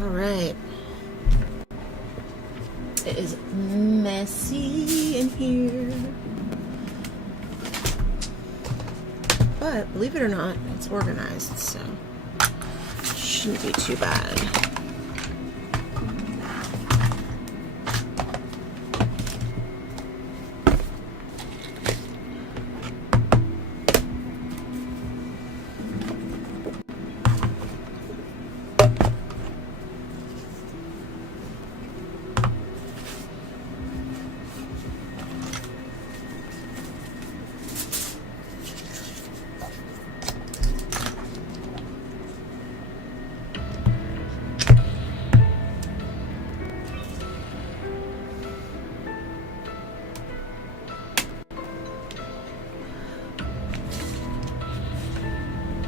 Alright. It is messy in here. But, believe it or not, it's organized, so shouldn't be too bad.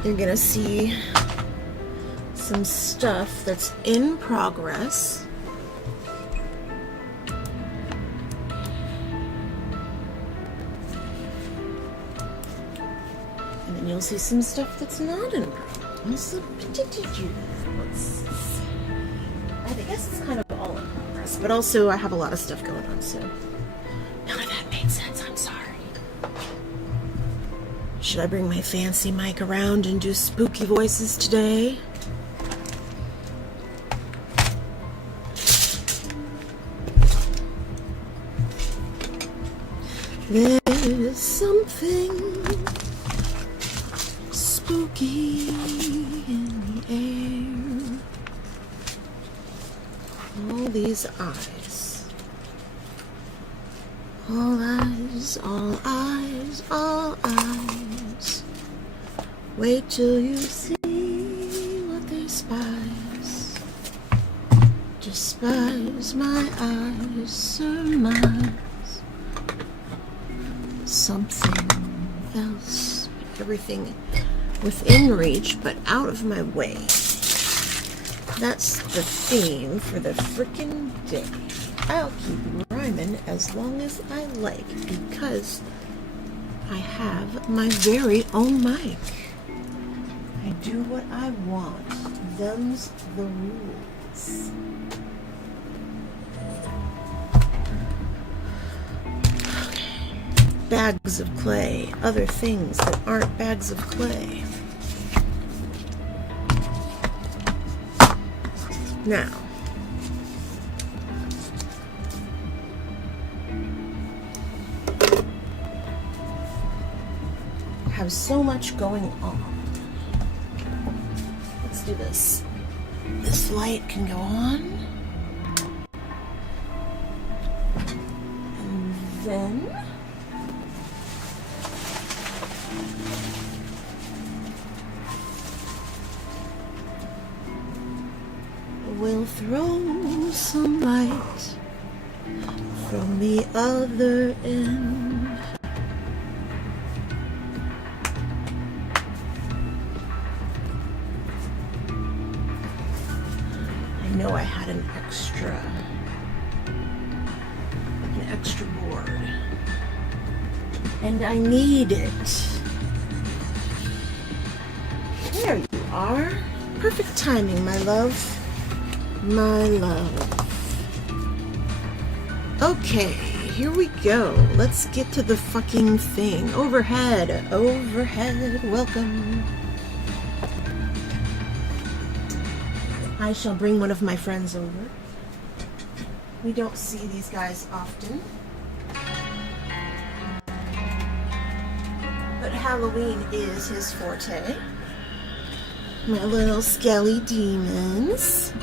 You're gonna see some stuff that's in progress. And then you'll see some stuff that's not in progress. I guess it's kind of all in progress, but also I have a lot of stuff going on, so none of that made sense. I'm sorry. Should I bring my fancy mic around and do spooky voices today? There's something spooky in the air. All these eyes. All eyes, all eyes, all eyes. Wait till you see what they spies. Despise my eyes, surmise something else. Everything within reach, but out of my way. That's the theme for the frickin' day. I'll keep rhyming as long as I like, because I have my very own mic. I do what I want. Them's the rules. Bags of clay, other things that aren't bags of clay. Now, I have so much going on. Let's do this. This light can go on. And then we'll throw some light from the other end. I know I had an extra board, and I need it. There you are. Perfect timing, my love. My love. Okay, here we go. Let's get to the fucking thing. Overhead, welcome. I shall bring one of my friends over. We don't see these guys often. But Halloween is his forte. My little skelly demons.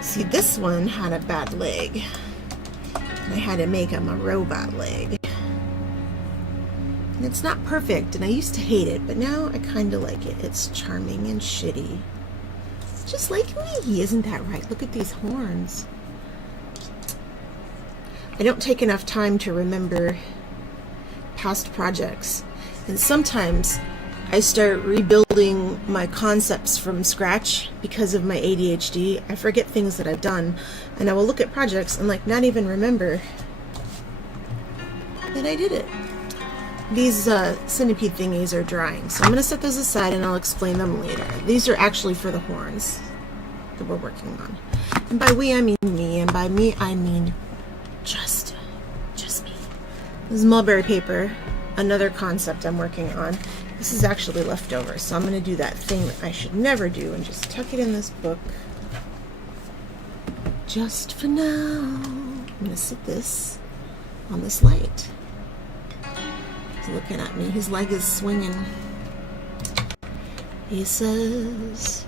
See, this one had a bad leg. I had to make him a robot leg. And it's not perfect, and I used to hate it, but now I kind of like it. It's charming and shitty. Just like me, isn't that right? Look at these horns. I don't take enough time to remember past projects. And sometimes I start rebuilding my concepts from scratch because of my ADHD. I forget things that I've done, and I will look at projects and like not even remember that I did it. These centipede thingies are drying, so I'm going to set those aside and I'll explain them later. These are actually for the horns. that we're working on. And by we, I mean me, and by me, I mean just me. This is mulberry paper, another concept I'm working on. This is actually leftover, so I'm going to do that thing that I should never do and just tuck it in this book. Just for now. I'm going to sit this on this light. He's looking at me. His leg is swinging. He says,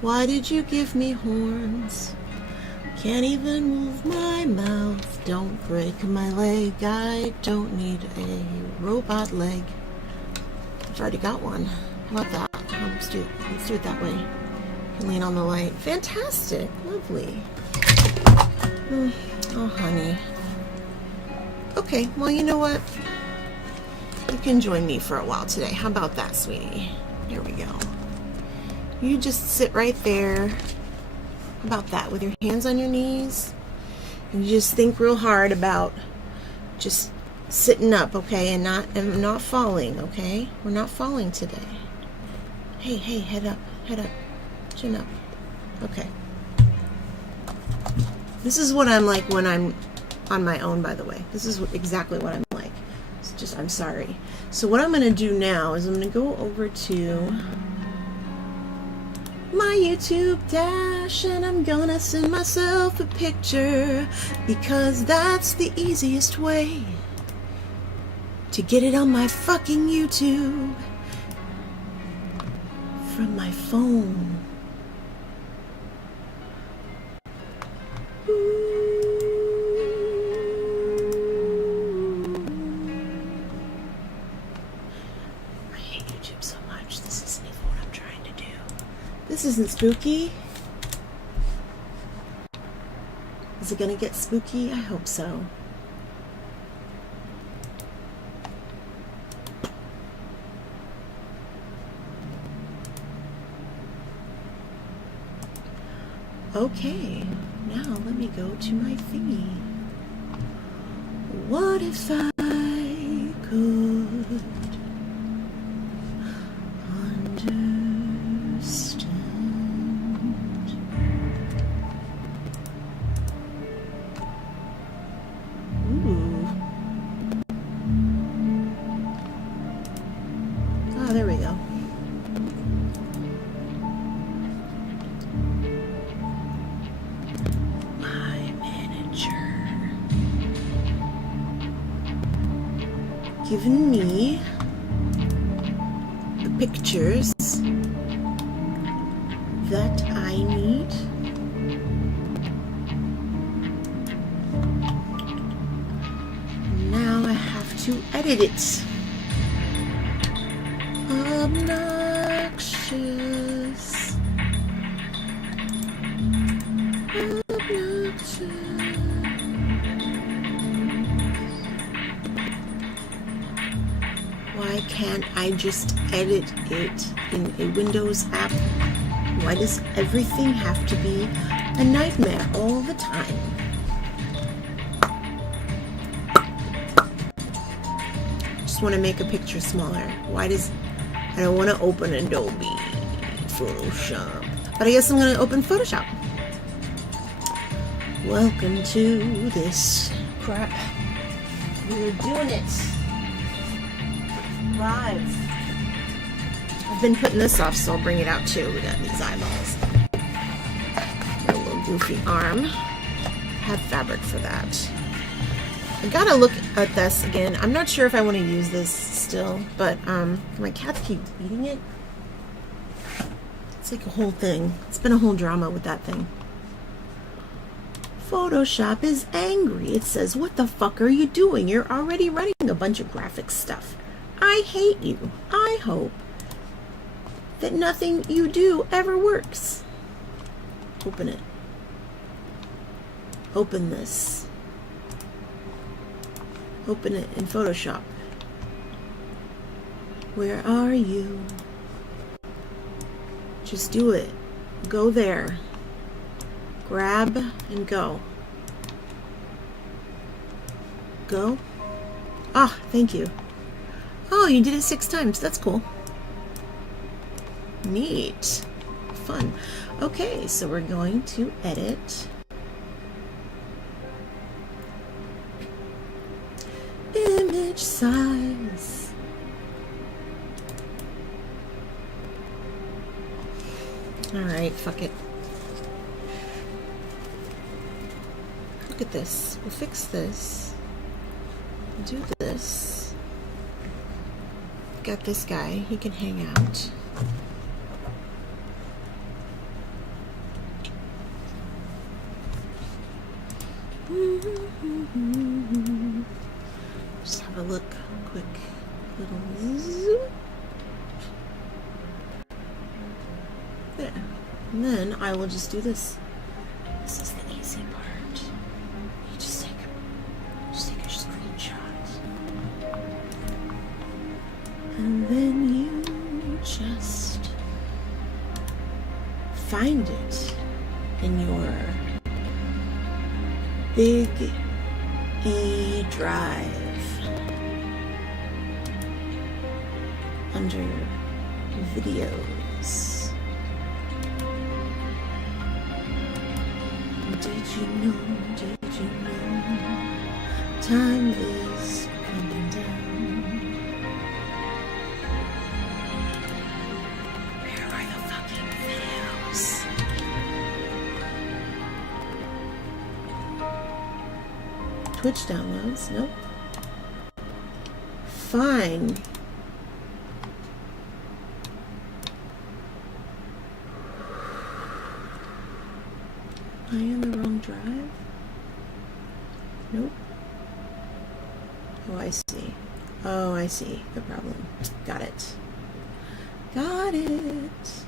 "Why did you give me horns? Can't even move my mouth. Don't break my leg. I don't need a robot leg. I've already got one. How about that? Let's do it that way. And lean on the light. Fantastic. Lovely. Oh, honey. Okay, well, you know what? You can join me for a while today. How about that, sweetie? Here we go. You just sit right there. How about that? With your hands on your knees. And you just think real hard about just sitting up, okay? And not falling, okay? We're not falling today. Hey, head up. Chin up. Okay. This is what I'm like when I'm on my own, by the way. This is exactly what I'm like. It's just, I'm sorry. So what I'm going to do now is I'm going to go over to my YouTube dash and I'm going to send myself a picture because that's the easiest way to get it on my fucking YouTube from my phone. This isn't spooky. Is it gonna get spooky? I hope so. Okay, now let me go to my thingy. What if I could understand? Ooh. Oh, there we go. Given me the pictures that I need. Now I have to edit it. Obnoxious. Why can't I just edit it in a Windows app? Why does everything have to be a nightmare all the time? Just want to make a picture smaller. I don't want to open Adobe Photoshop. But I guess I'm going to open Photoshop. Welcome to this crap. We're doing it. Live. I've been putting this off, so I'll bring it out too. We got these eyeballs. Got a little goofy arm. Have fabric for that. I gotta look at this again. I'm not sure if I want to use this still, but my cats keep eating it. It's like a whole thing. It's been a whole drama with that thing. Photoshop is angry. It says, "What the fuck are you doing? You're already running a bunch of graphic stuff. I hate you. I hope that nothing you do ever works." Open it. Open this. Open it in Photoshop. Where are you? Just do it. Go there. Grab and go. Go. Ah, thank you. Oh, you did it 6 times. That's cool. Neat. fun. Okay, so we're going to edit. Image size. Alright, fuck it. Look at this. We'll fix this. We'll do this. Got this guy. He can hang out. Just have a look. Quick little zoom. There. And then I will just do this. This is the easy part. You just take a screenshot. And then you just find it in your big E drive under videos. Did you know, time is coming down? Where are the fucking videos? Twitch downloads, nope. Fine. Am I in the wrong drive? Nope. Oh, I see. Oh, I see the problem. Got it. Got it.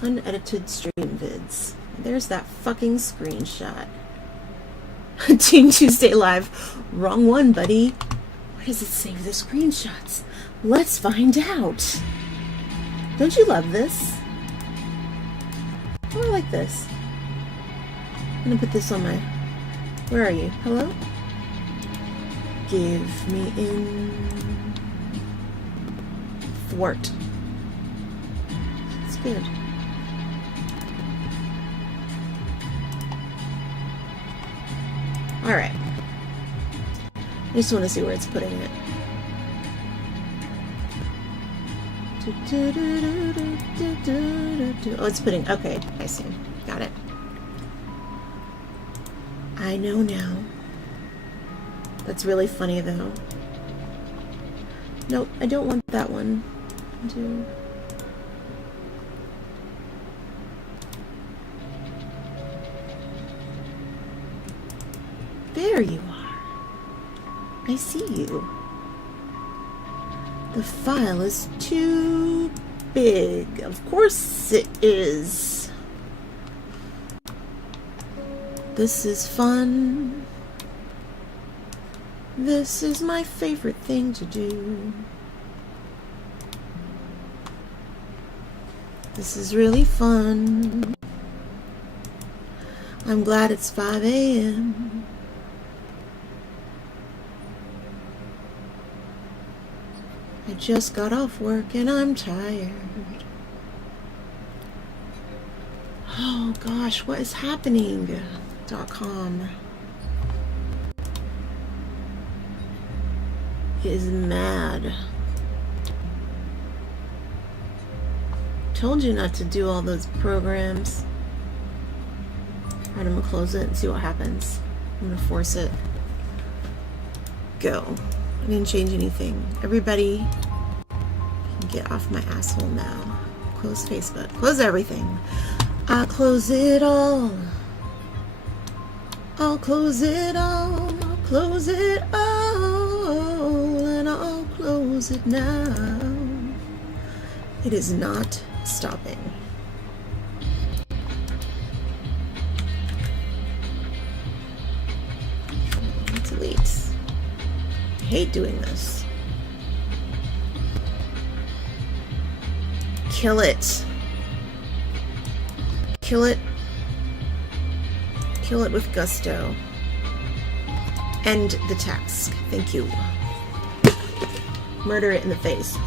Unedited stream vids. There's that fucking screenshot. Team Tuesday Live. Wrong one, buddy. Where does it save the screenshots? Let's find out. Don't you love this? Oh, I like this. I'm gonna put this on my... Where are you? Hello? Give me in... Thwart. It's good. Alright. I just want to see where it's putting it. Oh, it's putting... Okay, I see. Got it. I know now. That's really funny, though. Nope, I don't want that one. There you are. I see you. The file is too big. Of course it is. This is fun. This is my favorite thing to do. This is really fun. I'm glad it's 5 a.m. I just got off work and I'm tired. Oh gosh, what is happening? .com is mad. Told you not to do all those programs. Alright, I'm gonna close it and see what happens. I'm gonna force it. Go. I didn't change anything. Everybody can get off my asshole now. Close Facebook. Close everything. I'll close it all. I'll close it all. I'll close it all. And I'll close it now. It is not stopping. Delete. I hate doing this. Kill it. Kill it. Kill it with gusto. End the task. Thank you. Murder it in the face.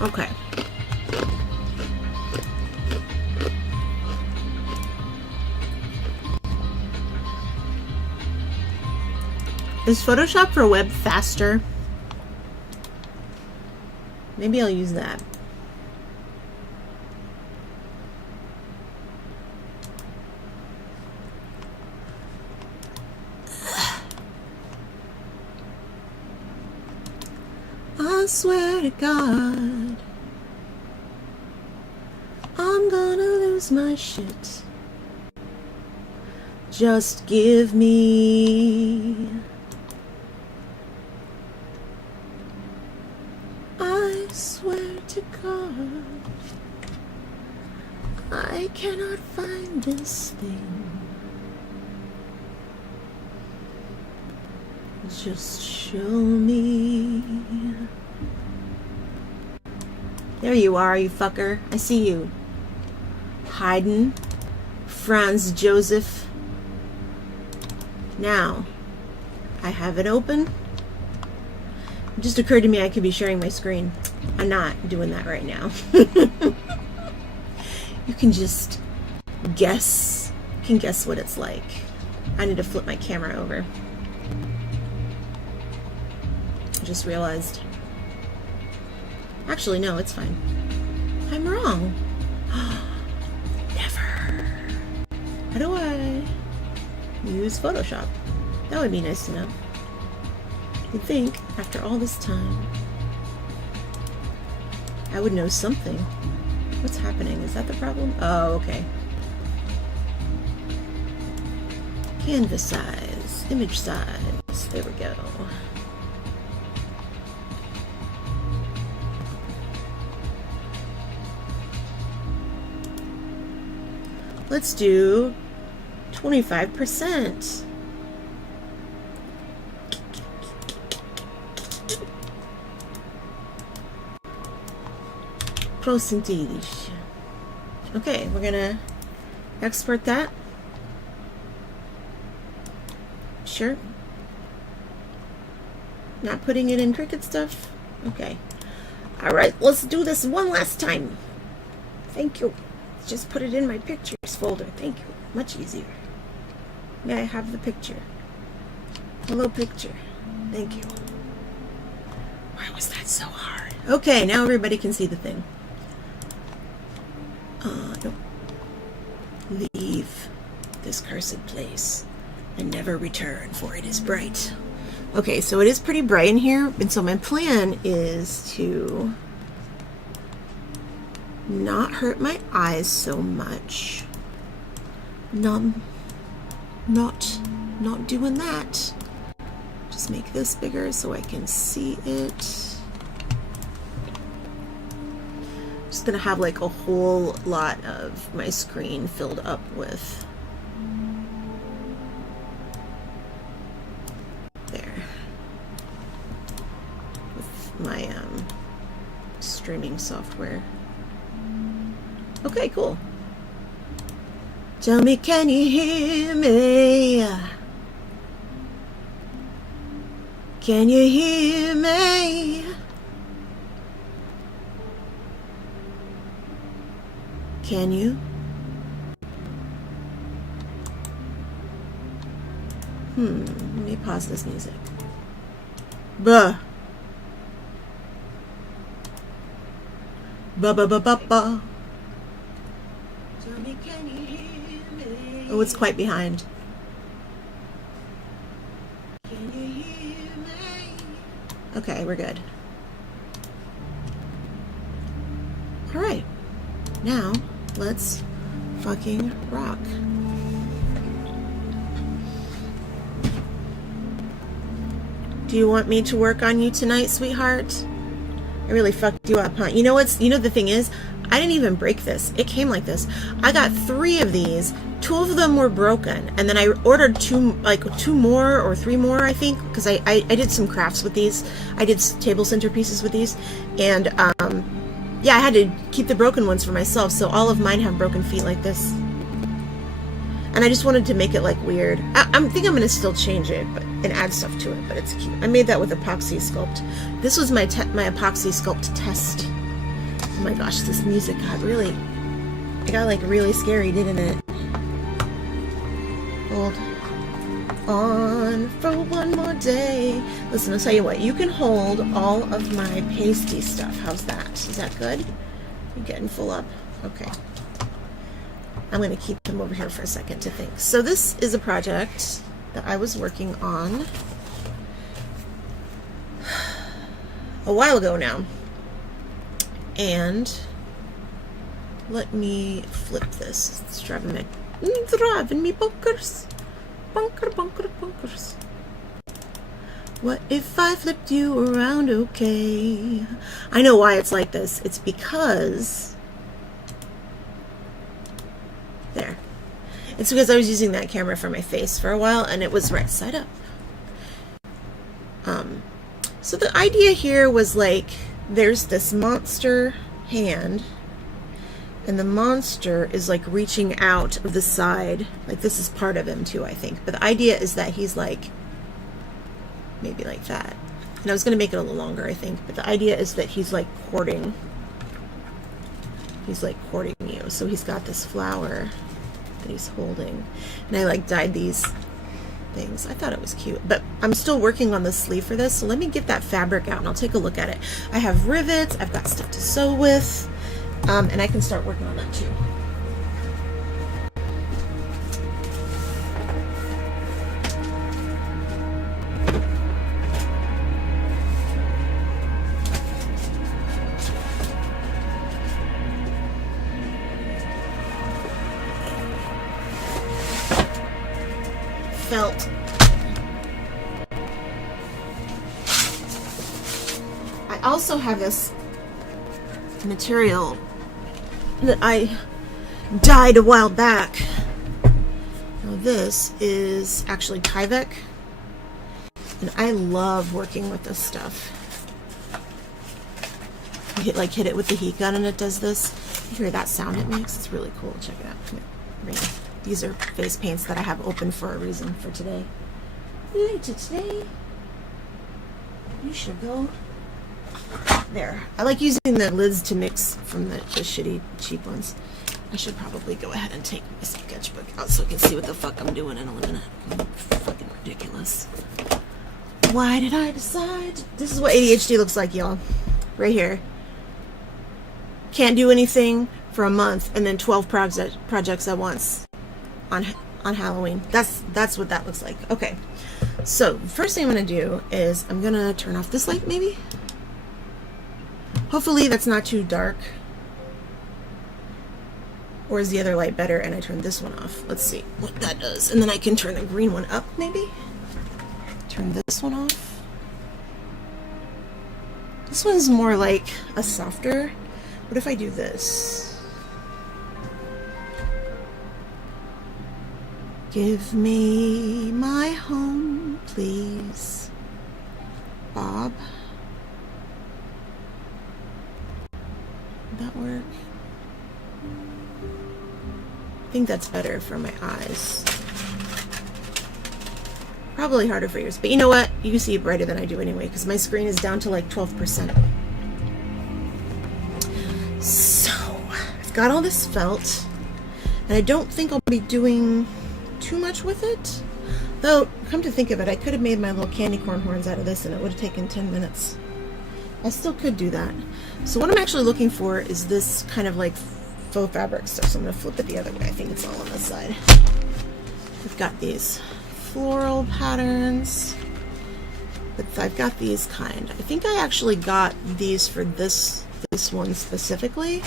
Okay. Is Photoshop for web faster? Maybe I'll use that. I swear to God, I'm gonna lose my shit. Just give me. I swear to God, I cannot find this thing. Just show me. There you are, you fucker. I see you. Haydn, Franz Joseph. Now, I have it open. It just occurred to me I could be sharing my screen. I'm not doing that right now. You can just guess. You can guess what it's like. I need to flip my camera over. I just realized. Actually, no, it's fine. I'm wrong. Never. How do I use Photoshop? That would be nice to know. You'd think, after all this time, I would know something. What's happening? Is that the problem? Oh, okay. Canvas size, image size. There we go. Let's do 25%. Percentage. Okay, we're gonna export that. Sure. Not putting it in Cricut stuff. Okay. All right, let's do this one last time. Thank you. Just put it in my pictures folder. Thank you. Much easier. May I have the picture? Hello, picture. Thank you. Why was that so hard? Okay, now everybody can see the thing. Nope. Leave this cursed place and never return, for it is bright. Okay, so it is pretty bright in here, and so my plan is to not hurt my eyes so much. Not doing that. Just make this bigger so I can see it. Just gonna have like a whole lot of my screen filled up with my streaming software. Okay, cool. Tell me, can you hear me? Can you hear me? Can you? Let me pause this music. Buh. Ba ba ba ba ba. Tell me, can you hear me? Oh, it's quite behind. Can you hear me? Okay, we're good. All right, now let's fucking rock. Do you want me to work on you tonight, sweetheart? I really fucked you up, huh? You know what's, you know the thing is, I didn't even break this. It came like this. I got 3 of these. 2 of them were broken, and then I ordered 2 more or 3 more, I think, because I did some crafts with these. I did table centerpieces with these, and Yeah, I had to keep the broken ones for myself, so all of mine have broken feet like this. And I just wanted to make it like weird. I think I'm gonna still change it and add stuff to it, but it's cute. I made that with Epoxy Sculpt. This was my Epoxy Sculpt test. Oh my gosh, this music got really, it got like really scary, didn't it? Hold on for one more day. Listen, I'll tell you what, you can hold all of my pasty stuff. How's that? Is that good? You getting full up? Okay. I'm going to keep them over here for a second to think. So this is a project that I was working on a while ago now. And let me flip this. It's driving me bonkers. Bunkers. What if I flipped you around? Okay. I know why it's like this. It's because there. It's because I was using that camera for my face for a while and it was right side up. So the idea here was like there's this monster hand and the monster is like reaching out of the side. Like this is part of him too, I think. But the idea is that he's like maybe like that. And I was going to make it a little longer, I think. But the idea is that he's like courting. He's like courting you. So he's got this flower that he's holding. And I like dyed these things. I thought it was cute. But I'm still working on the sleeve for this. So let me get that fabric out and I'll take a look at it. I have rivets. I've got stuff to sew with. And I can start working on that too. Felt. I also have this material that I dyed a while back. Now this is actually Tyvek, and I love working with this stuff. You hit it with the heat gun and it does this. You hear that sound it makes? It's really cool. Check it out. Here. These are face paints that I have open for a reason for today. Later today, you should go there. I like using the lids to mix from the shitty cheap ones. I should probably go ahead and take my sketchbook out so I can see what the fuck I'm doing in a minute. Fucking ridiculous. Why did I decide? This is what ADHD looks like, y'all. Right here. Can't do anything for a month and then 12 projects at once. On Halloween. That's what that looks like. Okay, so first thing I'm gonna do is I'm gonna turn off this light maybe. Hopefully that's not too dark. Or is the other light better and I turn this one off? Let's see what that does. And then I can turn the green one up maybe. Turn this one off. This one's more like a softer. What if I do this? Give me my home, please, Bob. Would that work? I think that's better for my eyes. Probably harder for yours, but you know what? You can see it brighter than I do anyway, because my screen is down to like 12%. So, I've got all this felt, and I don't think I'll be doing too much with it. Though, come to think of it, I could have made my little candy corn horns out of this and it would have taken 10 minutes. I still could do that. So what I'm actually looking for is this kind of like faux fabric stuff. So I'm going to flip it the other way. I think it's all on this side. I've got these floral patterns. But I've got these kind. I think I actually got these for this one specifically.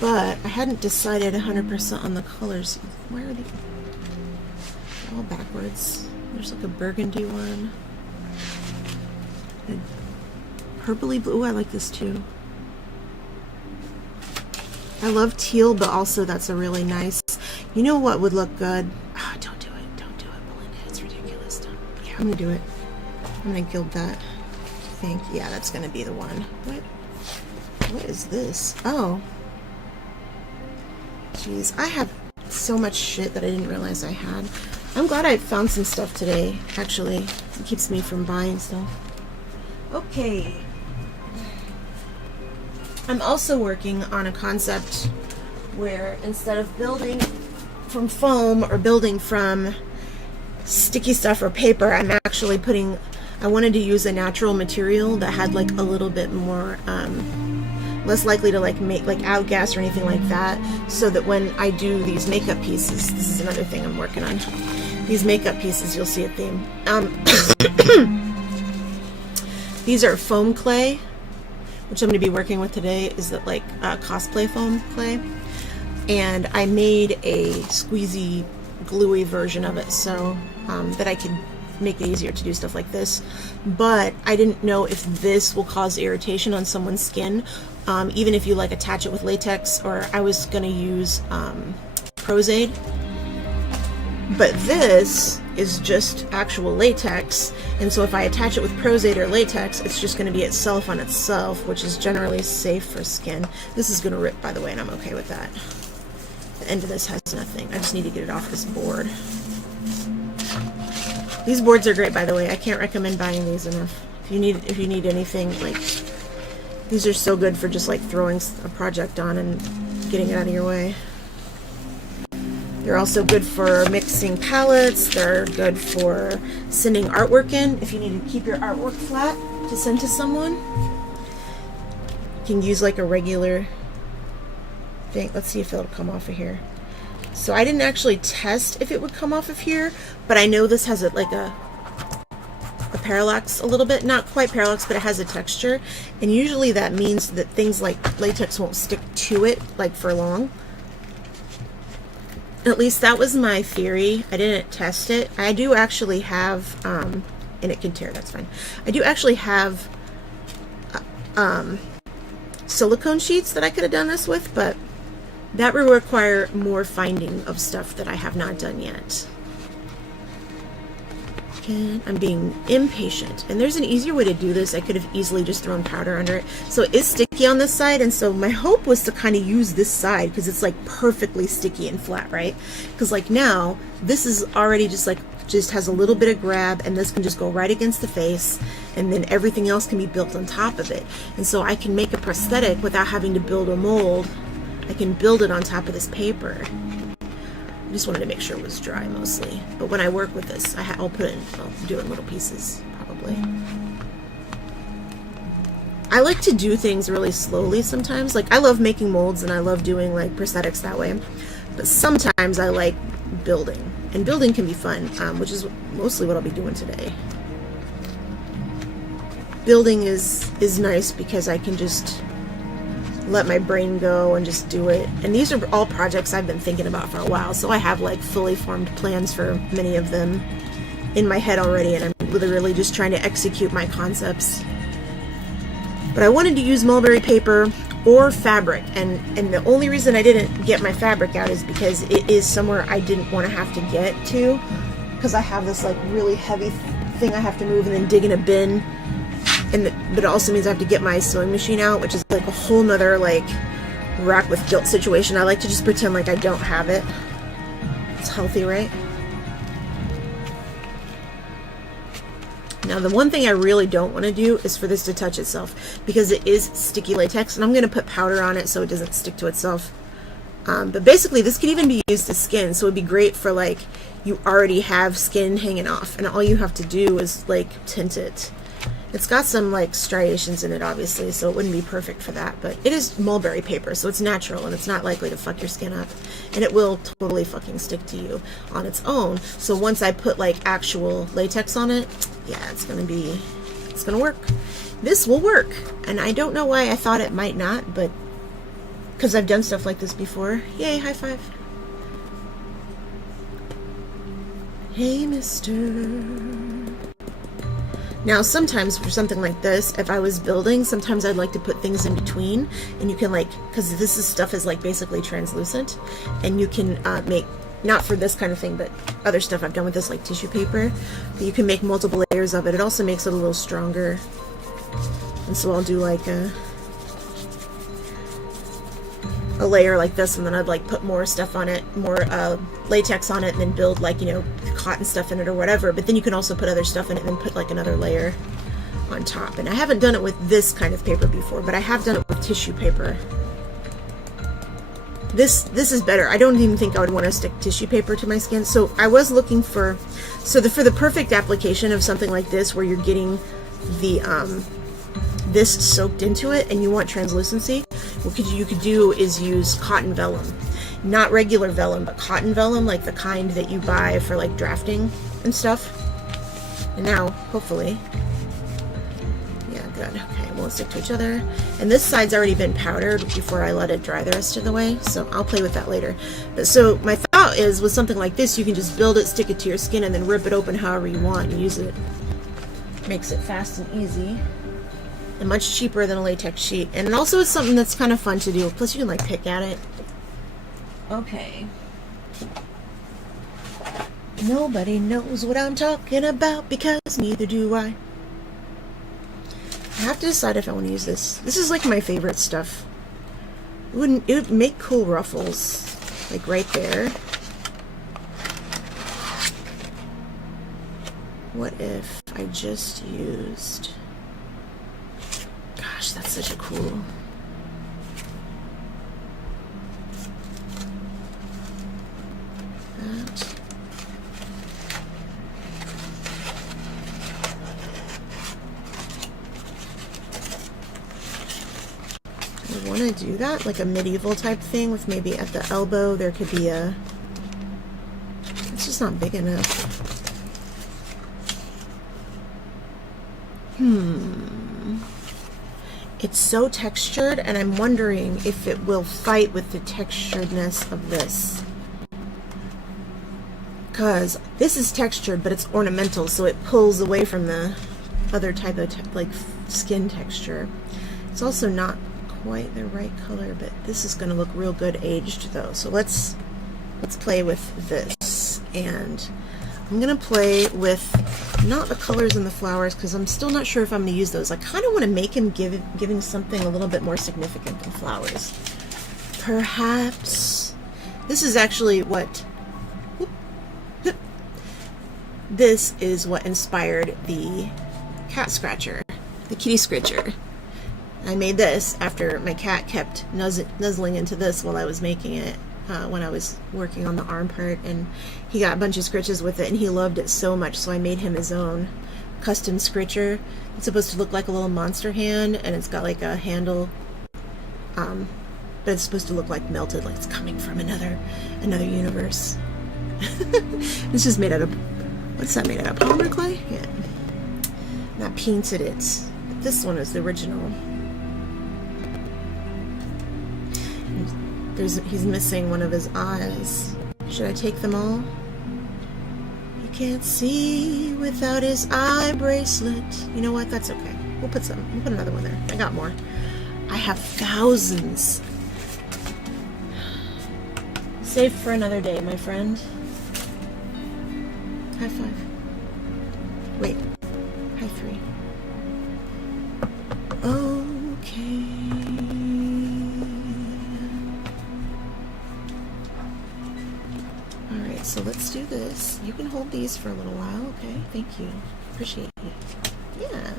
But I hadn't decided 100% on the colors. Why are they all backwards? There's like a burgundy one. A purpley blue. Ooh, I like this too. I love teal, but also that's a really nice. You know what would look good? Oh, don't do it. Don't do it, Belinda. It's ridiculous. Don't. Yeah, I'm gonna do it. I'm gonna gild that. I think. Yeah, that's gonna be the one. What? What is this? Oh. Jeez, I have so much shit that I didn't realize I had. I'm glad I found some stuff today, actually. It keeps me from buying stuff. Okay. I'm also working on a concept where instead of building from foam or building from sticky stuff or paper, I'm actually putting, I wanted to use a natural material that had like a little bit more, less likely to like make like outgas or anything like that, so that when I do these makeup pieces, this is another thing I'm working on, these makeup pieces, you'll see a theme. These are foam clay, which I'm going to be working with today, is that like cosplay foam clay, and I made a squeezy gluey version of it so that I could make it easier to do stuff like this, but I didn't know if this will cause irritation on someone's skin, even if you like attach it with latex, or I was going to use Pros-Aid, but this is just actual latex, and so if I attach it with Pros-Aid or latex, it's just going to be itself on itself, which is generally safe for skin. This is going to rip, by the way, and I'm okay with that. The end of this has nothing. I just need to get it off this board. These boards are great, by the way. I can't recommend buying these enough. If you need anything, like, these are so good for just like throwing a project on and getting it out of your way. They're also good for mixing palettes. They're good for sending artwork in. If you need to keep your artwork flat to send to someone, you can use like a regular thing. Let's see if it'll come off of here. So I didn't actually test if it would come off of here, but I know this has like a parallax a little bit. Not quite parallax, but it has a texture. And usually that means that things like latex won't stick to it like for long. At least that was my theory. I didn't test it. I do actually have, and it can tear, that's fine. I do actually have silicone sheets that I could have done this with, but that will require more finding of stuff that I have not done yet. And I'm being impatient. And there's an easier way to do this. I could have easily just thrown powder under it. So it is sticky on this side, and so my hope was to kind of use this side because it's like perfectly sticky and flat, right? Because like now, this is already just has a little bit of grab, and this can just go right against the face, and then everything else can be built on top of it. And so I can make a prosthetic without having to build a mold. I can build it on top of this paper. I just wanted to make sure it was dry mostly. But when I work with this, I'll do it in little pieces, probably. I like to do things really slowly sometimes. Like, I love making molds and I love doing like prosthetics that way. But sometimes I like building. And building can be fun, which is mostly what I'll be doing today. Building is nice because I can just let my brain go and just do it. And these are all projects I've been thinking about for a while, so I have like fully formed plans for many of them in my head already, and I'm literally just trying to execute my concepts. But I wanted to use mulberry paper or fabric, and the only reason I didn't get my fabric out is because it is somewhere I didn't want to have to get to, because I have this like really heavy thing I have to move and then dig in a bin. But it also means I have to get my sewing machine out, which is like a whole nother like rack with guilt situation. I like to just pretend like I don't have it. It's healthy, right? Now the one thing I really don't want to do is for this to touch itself, because it is sticky latex, and I'm going to put powder on it so it doesn't stick to itself. But basically this could even be used as skin, so it would be great for like you already have skin hanging off and all you have to do is like tint it. It's got some like striations in it, obviously, so it wouldn't be perfect for that, but it is mulberry paper, so it's natural and it's not likely to fuck your skin up, and it will totally fucking stick to you on its own. So once I put like actual latex on it, yeah, it's gonna work. This will work, and I don't know why I thought it might not, but because I've done stuff like this before. Yay, high five. Hey, mister. Now sometimes for something like this, if I was building, sometimes I'd like to put things in between, and you can like, because stuff is like basically translucent, and you can make, not for this kind of thing, but other stuff I've done with this like tissue paper, but you can make multiple layers of it. It also makes it a little stronger, and so I'll do like a layer like this, and then I'd like put more stuff on it, more latex on it, and then build like, you know, cotton stuff in it or whatever. But then you can also put other stuff in it and then put like another layer on top. And I haven't done it with this kind of paper before, but I have done it with tissue paper. This is better. I don't even think I would want to stick tissue paper to my skin. So I was looking for, for the perfect application of something like this, where you're getting the this soaked into it and you want translucency, what you could do is use cotton vellum. Not regular vellum, but cotton vellum, like the kind that you buy for like drafting and stuff. And now, hopefully, yeah, good. Okay, it won't stick to each other. And this side's already been powdered before I let it dry the rest of the way, so I'll play with that later. But so my thought is, with something like this, you can just build it, stick it to your skin, and then rip it open however you want and use it. Makes it fast and easy. And much cheaper than a latex sheet. And it also is something that's kind of fun to do. Plus you can like pick at it. Okay. Nobody knows what I'm talking about, because neither do I. I have to decide if I want to use this. This is like my favorite stuff. It would make cool ruffles. Like right there. What if I just used... Gosh, that's such a cool... That. I want to do that, like a medieval type thing with maybe at the elbow there could be a... It's just not big enough. It's so textured, and I'm wondering if it will fight with the texturedness of this. Because this is textured, but it's ornamental, so it pulls away from the other type of like skin texture. It's also not quite the right color, but this is going to look real good aged though. So let's play with this, and I'm going to play with not the colors and the flowers, because I'm still not sure if I'm going to use those. I kind of want to make him giving something a little bit more significant than flowers. Perhaps this is actually what... This is what inspired the cat scratcher, the kitty scratcher. I made this after my cat kept nuzzling into this while I was making it. When I was working on the arm part, and he got a bunch of scritches with it, and he loved it so much, so I made him his own custom scritcher. It's supposed to look like a little monster hand, and it's got like a handle, but it's supposed to look like melted, like it's coming from another universe. This is made out of, what's that made out of? Polymer clay? Yeah. That painted it. But this one is the original. He's missing one of his eyes. Should I take them all? You can't see without his eye bracelet. You know what? That's okay. We'll put another one there. I got more. I have thousands. Save for another day, my friend. High five. Wait. High three. Okay. Alright, so let's do this. You can hold these for a little while, okay? Thank you. Appreciate you. Yeah.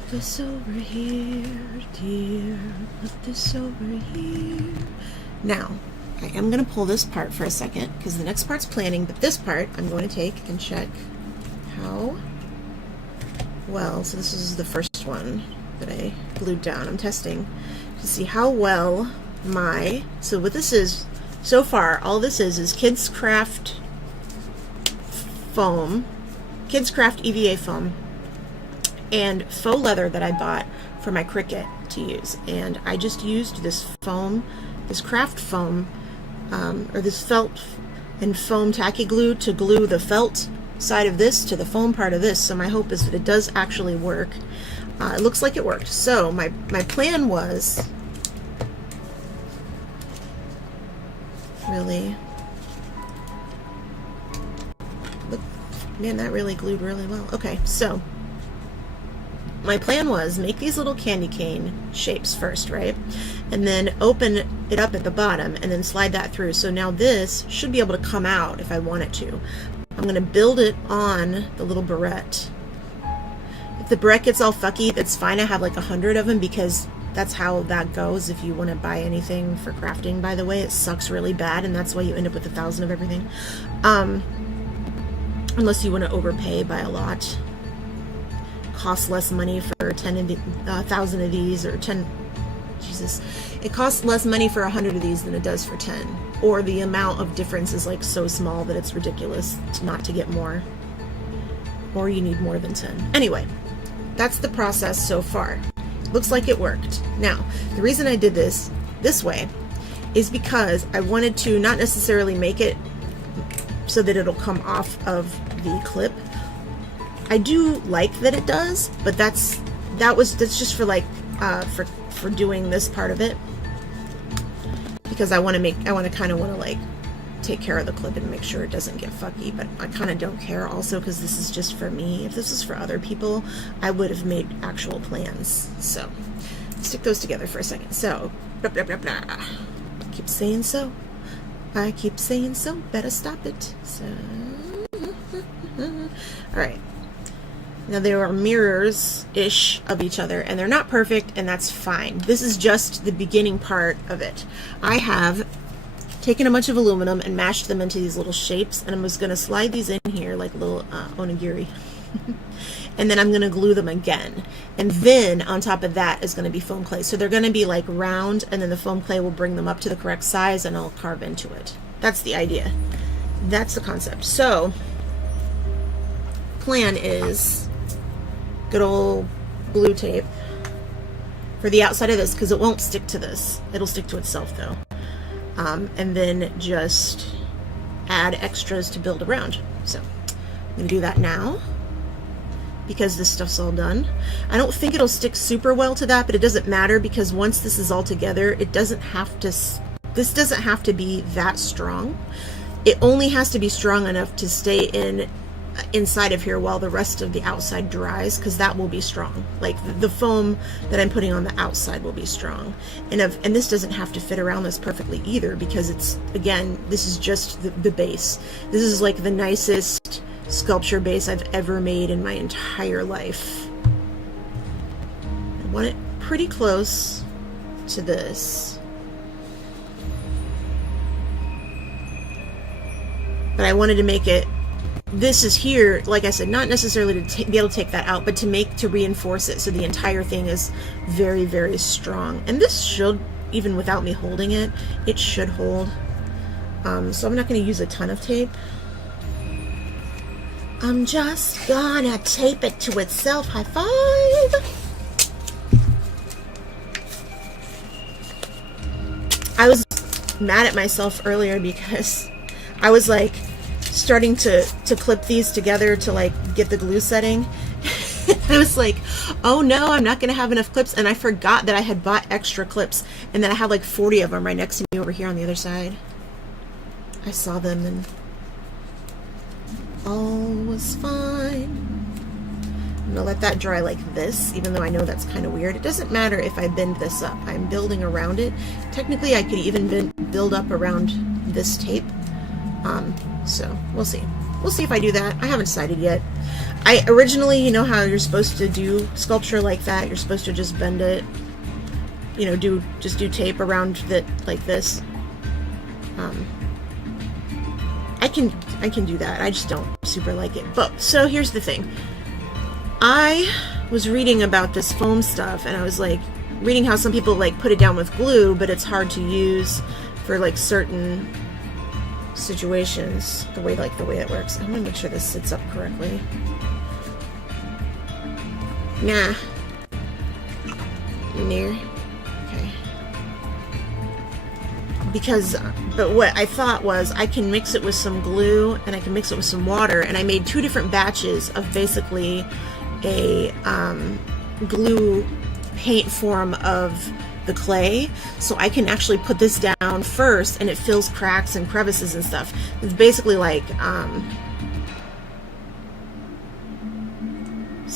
Put this over here, dear. Put this over here. Now, I am going to pull this part for a second, because the next part's planning, but this part I'm going to take and check how well, so this is the first one that I glued down. I'm testing to see how well so what this is, so far, all this is Kids Craft foam, Kids Craft EVA foam, and faux leather that I bought for my Cricut to use. And I just used this foam, this craft foam, or this felt and foam tacky glue to glue the felt side of this to the foam part of this. So my hope is that it does actually work. It looks like it worked. So my plan was... Really? Look, man, that really glued really well. Okay, so my plan was make these little candy cane shapes first, right? And then open it up at the bottom and then slide that through. So now this should be able to come out if I want it to. I'm going to build it on the little barrette. If the barrette gets all fucky, that's fine. I have like 100 of them because that's how that goes if you want to buy anything for crafting, by the way. It sucks really bad, and that's why you end up with 1,000 of everything. Unless you want to overpay by a lot. Costs less money for 1,000 of these, or 10. Jesus, it costs less money for 100 of these than it does for 10. Or the amount of difference is like so small that it's ridiculous not to get more. Or you need more than 10. Anyway, that's the process so far. Looks like it worked. Now, the reason I did this way is because I wanted to not necessarily make it so that it'll come off of the clip. I do like that it does, but that's just for like for doing this part of it, because I want to kind of like take care of the clip and make sure it doesn't get fucky. But I kind of don't care also, because this is just for me. If this was for other people, I would have made actual plans. So stick those together for a second. So blah, blah, blah, blah. Keep saying so. I keep saying so. Better stop it. So all right. Now there are mirrors-ish of each other, and they're not perfect, and that's fine. This is just the beginning part of it. I have taken a bunch of aluminum and mashed them into these little shapes, and I'm just going to slide these in here like little onigiri. And then I'm going to glue them again. And then on top of that is going to be foam clay. So they're going to be like round, and then the foam clay will bring them up to the correct size, and I'll carve into it. That's the idea. That's the concept. So plan is good old glue tape for the outside of this, because it won't stick to this. It'll stick to itself though. And then just add extras to build around. So I'm going to do that now because this stuff's all done. I don't think it'll stick super well to that, but it doesn't matter, because once this is all together, it doesn't have to, this doesn't have to be that strong. It only has to be strong enough to stay inside of here while the rest of the outside dries, because that will be strong. Like the foam that I'm putting on the outside will be strong, and this doesn't have to fit around this perfectly either, because it's, again, this is just the base. This is like the nicest sculpture base I've ever made in my entire life. I want it pretty close to this, but I wanted to make it, this is here, like I said, not necessarily to be able to take that out, but to reinforce it so the entire thing is very, very strong. And this should, even without me holding it, it should hold. So I'm not going to use a ton of tape. I'm just gonna tape it to itself. High five! I was mad at myself earlier because I was like starting to clip these together to like get the glue setting. I was like, oh no, I'm not gonna have enough clips, and I forgot that I had bought extra clips, and then I had like 40 of them right next to me over here on the other side. I saw them and all was fine. I'm gonna let that dry like this, even though I know that's kind of weird. It doesn't matter if I bend this up. I'm building around it. Technically, I could even build up around this tape. So we'll see. We'll see if I do that. I haven't decided yet. I originally, you know how you're supposed to do sculpture like that. You're supposed to just bend it. You know, just do tape around it like this. I can do that. I just don't super like it. But so here's the thing. I was reading about this foam stuff, and I was like reading how some people like put it down with glue, but it's hard to use for like certain situations, the way it works. I'm gonna make sure this sits up correctly. Nah. In there. Okay. But what I thought was I can mix it with some glue and I can mix it with some water, and I made 2 different batches of basically a glue paint form of the clay, so I can actually put this down first and it fills cracks and crevices and stuff. It's basically like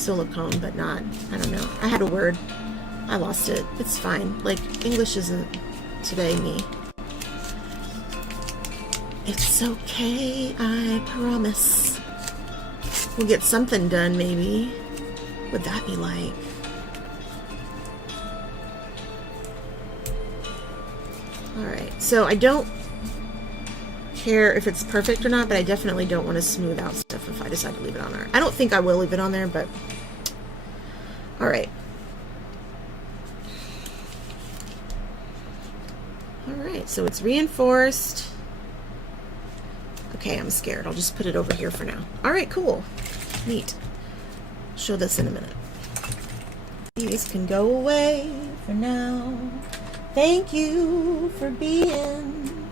silicone, but not, I don't know. I had a word. I lost it. It's fine. Like, English isn't today me. It's okay, I promise. We'll get something done, maybe. What would that be like? Alright, so I don't care if it's perfect or not, but I definitely don't want to smooth out stuff if I decide to leave it on there. I don't think I will leave it on there, but... Alright. Alright, so it's reinforced. Okay, I'm scared. I'll just put it over here for now. Alright, cool. Neat. Show this in a minute. These can go away for now. Thank you for being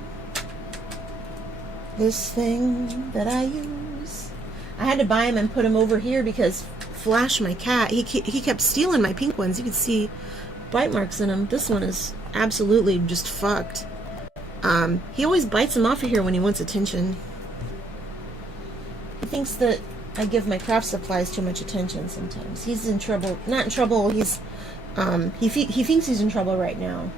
this thing that I use. I had to buy him and put him over here because Flash, my cat, he kept stealing my pink ones. You can see bite marks in them. This one is absolutely just fucked. He always bites them off of here when he wants attention. He thinks that I give my craft supplies too much attention sometimes. He's in trouble. Not in trouble. He's he thinks he's in trouble right now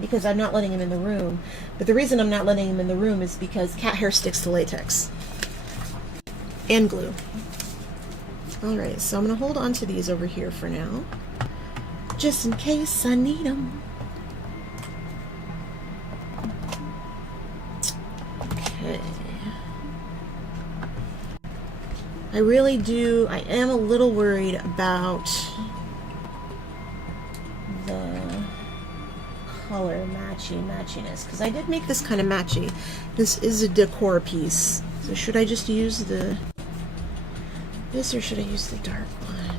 because I'm not letting him in the room. But the reason I'm not letting him in the room is because cat hair sticks to latex and glue. Alright, so I'm going to hold on to these over here for now, just in case I need them. Okay. I am a little worried about the color matchiness, because I did make this kind of matchy. This is a decor piece, so should I just use this or should I use the dark one?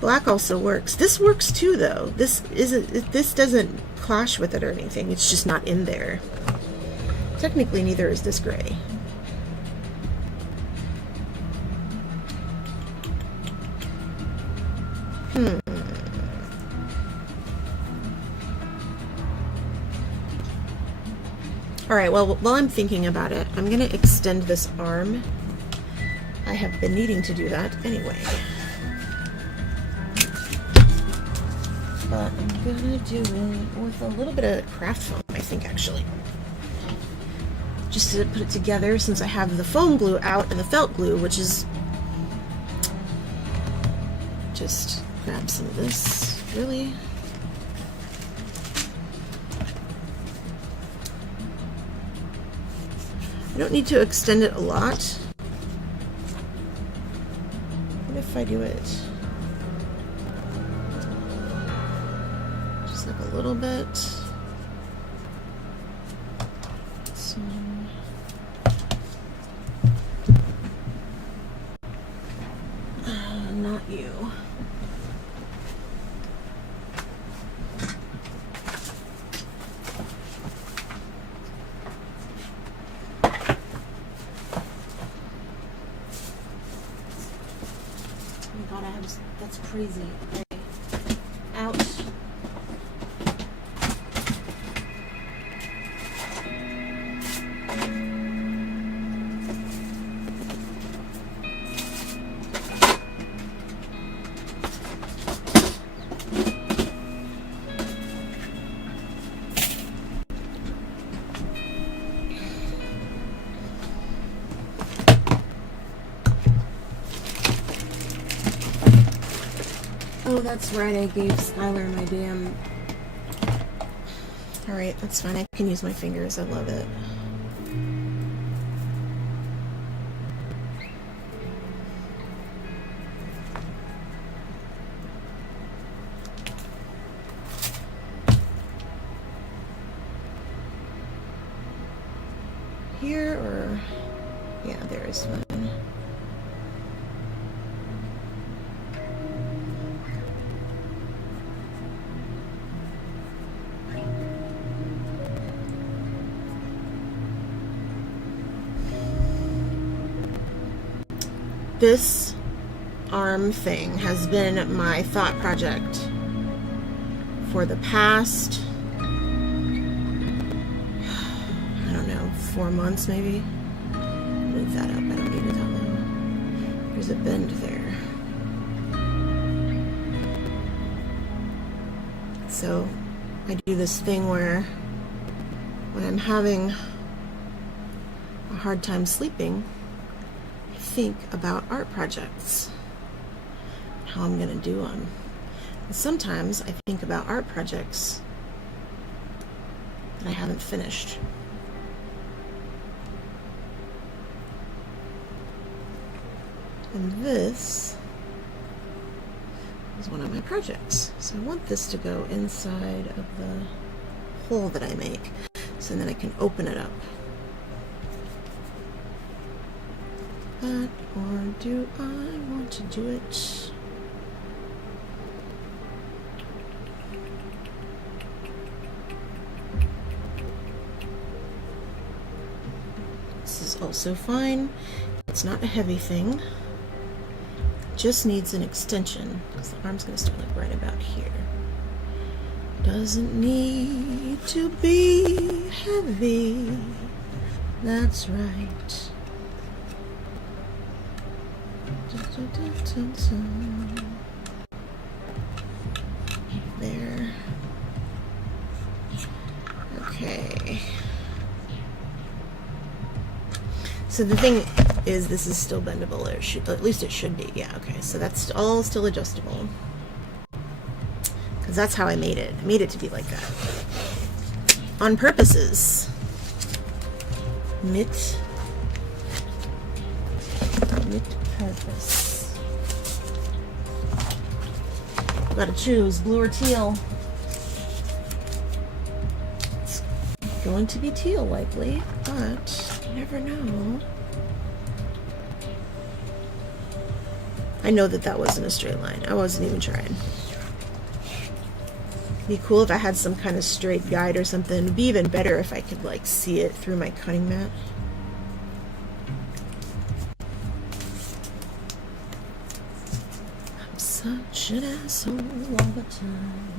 Black also works. This works too, though. This doesn't clash with it or anything. It's just not in there. Technically, neither is this gray. Alright, well, while I'm thinking about it, I'm going to extend this arm. I have been needing to do that anyway. But I'm going to do it with a little bit of craft foam, I think, actually. Just to put it together, since I have the foam glue out and the felt glue, which is... Just grab some of this, really. I don't need to extend it a lot. What if I do it just like a little bit? So, not you. That's crazy. Okay. Ouch. Oh, that's right, I gave Skylar my damn... Alright, that's fine, I can use my fingers, I love it. Here, or... Yeah, there is one. This arm thing has been my thought project for the past, I don't know, 4 months maybe. Move that up, I don't need it that low. There's a bend there. So I do this thing where when I'm having a hard time sleeping, I think about art projects, how I'm going to do them. And sometimes I think about art projects that I haven't finished. And this is one of my projects. So I want this to go inside of the hole that I make, so then I can open it up. But, or do I want to do it? This is also fine. It's not a heavy thing. Just needs an extension because the arm's going to start like right about here. Doesn't need to be heavy. That's right. There. Okay. So the thing is, this is still bendable, or at least it should be. Yeah, okay, so that's all still adjustable. Because that's how I made it. I made it to be like that. On purposes. Mit purpose. Gotta choose, blue or teal. It's going to be teal, likely, but you never know. I know that that wasn't a straight line. I wasn't even trying. Be cool if I had some kind of straight guide or something. It'd be even better if I could like see it through my cutting mat. I'm such an asshole all the time.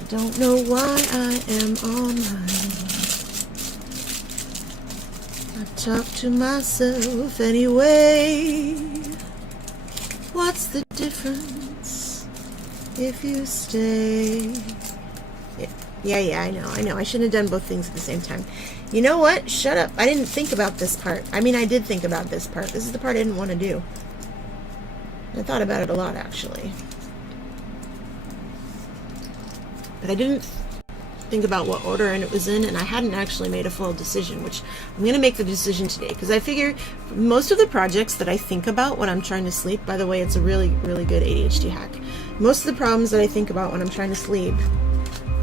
I don't know why I am online. I talk to myself anyway. What's the difference if you stay? Yeah, I know. I shouldn't have done both things at the same time. You know what? Shut up. I didn't think about this part. I mean, I did think about this part. This is the part I didn't want to do. I thought about it a lot, actually. But I didn't think about what order it was in, and I hadn't actually made a full decision, which I'm going to make the decision today, because I figure most of the projects that I think about when I'm trying to sleep, by the way, it's a really, really good ADHD hack. Most of the problems that I think about when I'm trying to sleep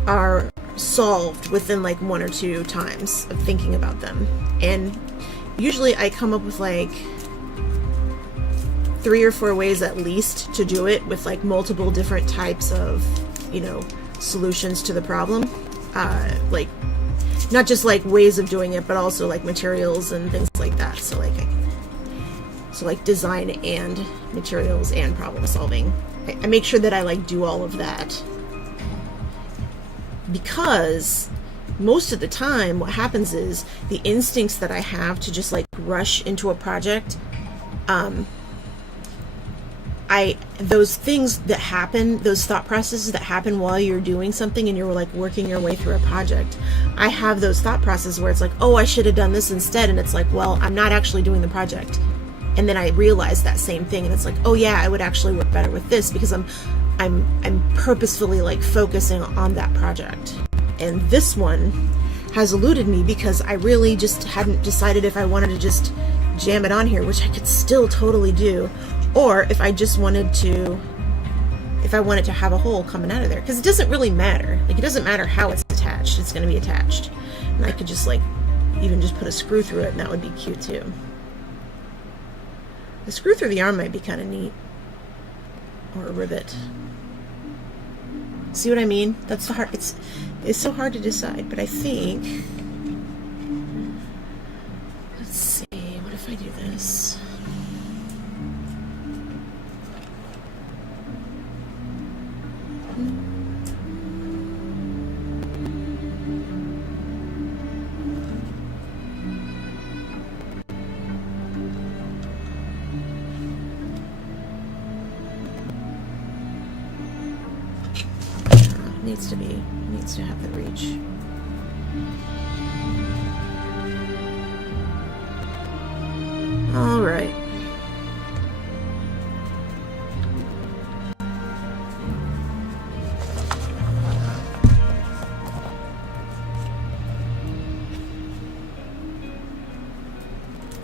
are solved within like 1 or 2 times of thinking about them. And usually I come up with like 3 or 4 ways at least to do it, with like multiple different types of, you know, solutions to the problem. Like not just like ways of doing it, but also like materials and things like that. So like design and materials and problem solving. I make sure that I like do all of that, because most of the time what happens is the instincts that I have to just like rush into a project, those things that happen, those thought processes that happen while you're doing something and you're like working your way through a project, I have those thought processes where it's like, oh, I should have done this instead, and it's like, well, I'm not actually doing the project. And then I realize that same thing, and it's like, oh yeah, I would actually work better with this, because I'm purposefully like focusing on that project. And this one has eluded me because I really just hadn't decided if I wanted to just jam it on here, which I could still totally do, or if I just wanted to, if I wanted to have a hole coming out of there, because it doesn't really matter. Like, it doesn't matter how it's attached, it's going to be attached. And I could just like even just put a screw through it, and that would be cute too. The screw through the arm might be kind of neat, or a rivet. See what I mean? That's the hard. It's so hard to decide, but I think. Let's see. What if I do this? needs to be. It needs to have the reach. All right.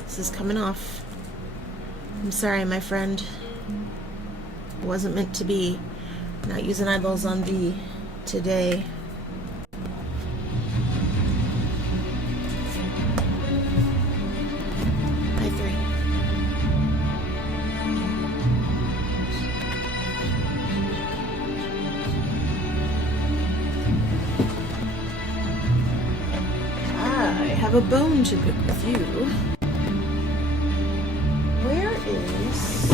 This is coming off. I'm sorry, my friend. It wasn't meant to be. Not using eyeballs on V today. Hi, 3. I have a bone to pick with you. Where is...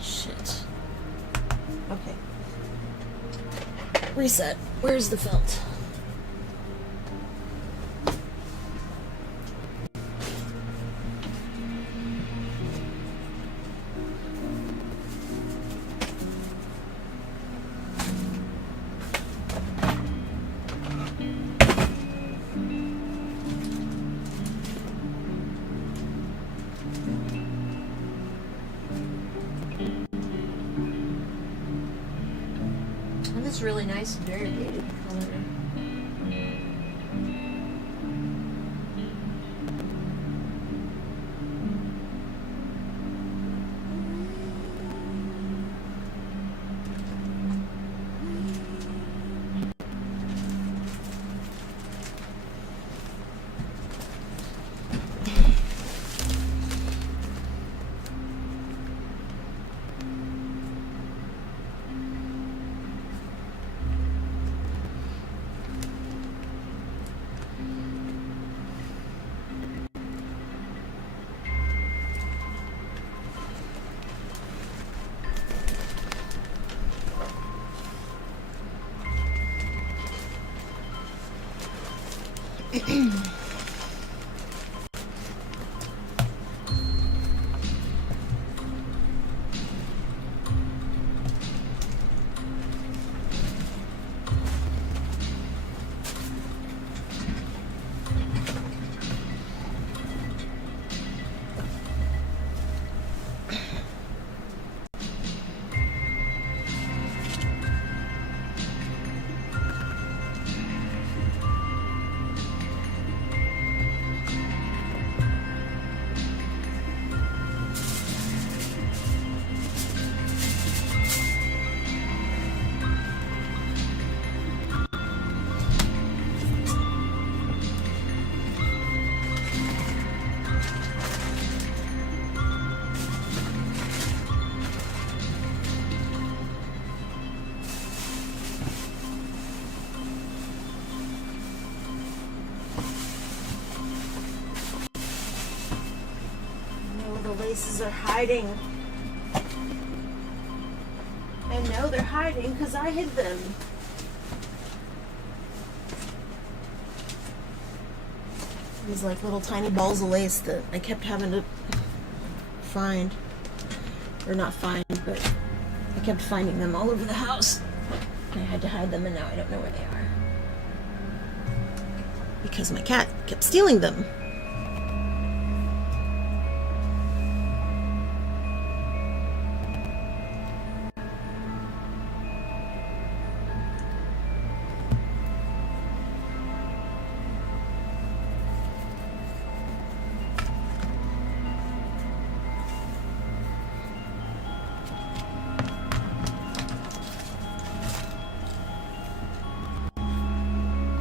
Shit. Okay. Reset. Where's the felt? Really nice variegated color. The laces are hiding. I know they're hiding because I hid them. These like little tiny balls of lace that I kept having to find. Or not find, but I kept finding them all over the house. I had to hide them and now I don't know where they are. Because my cat kept stealing them.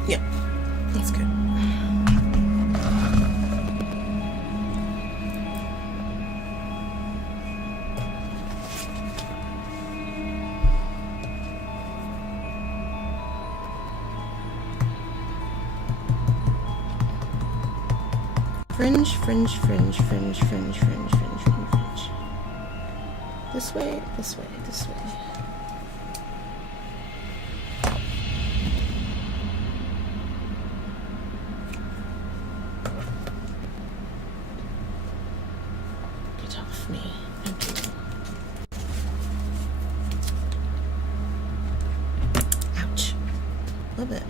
Yep, that's good. Fringe, fringe, fringe, fringe, fringe, fringe, fringe, fringe, fringe. This way, this way, this way. Get off me. Thank you. Love it.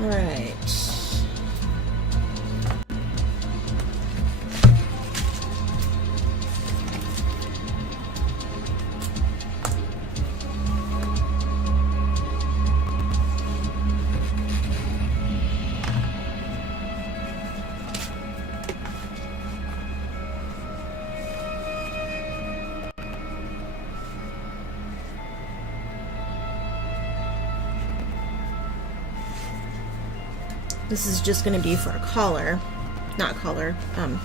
All right. This is just going to be for a collar, not collar, I'll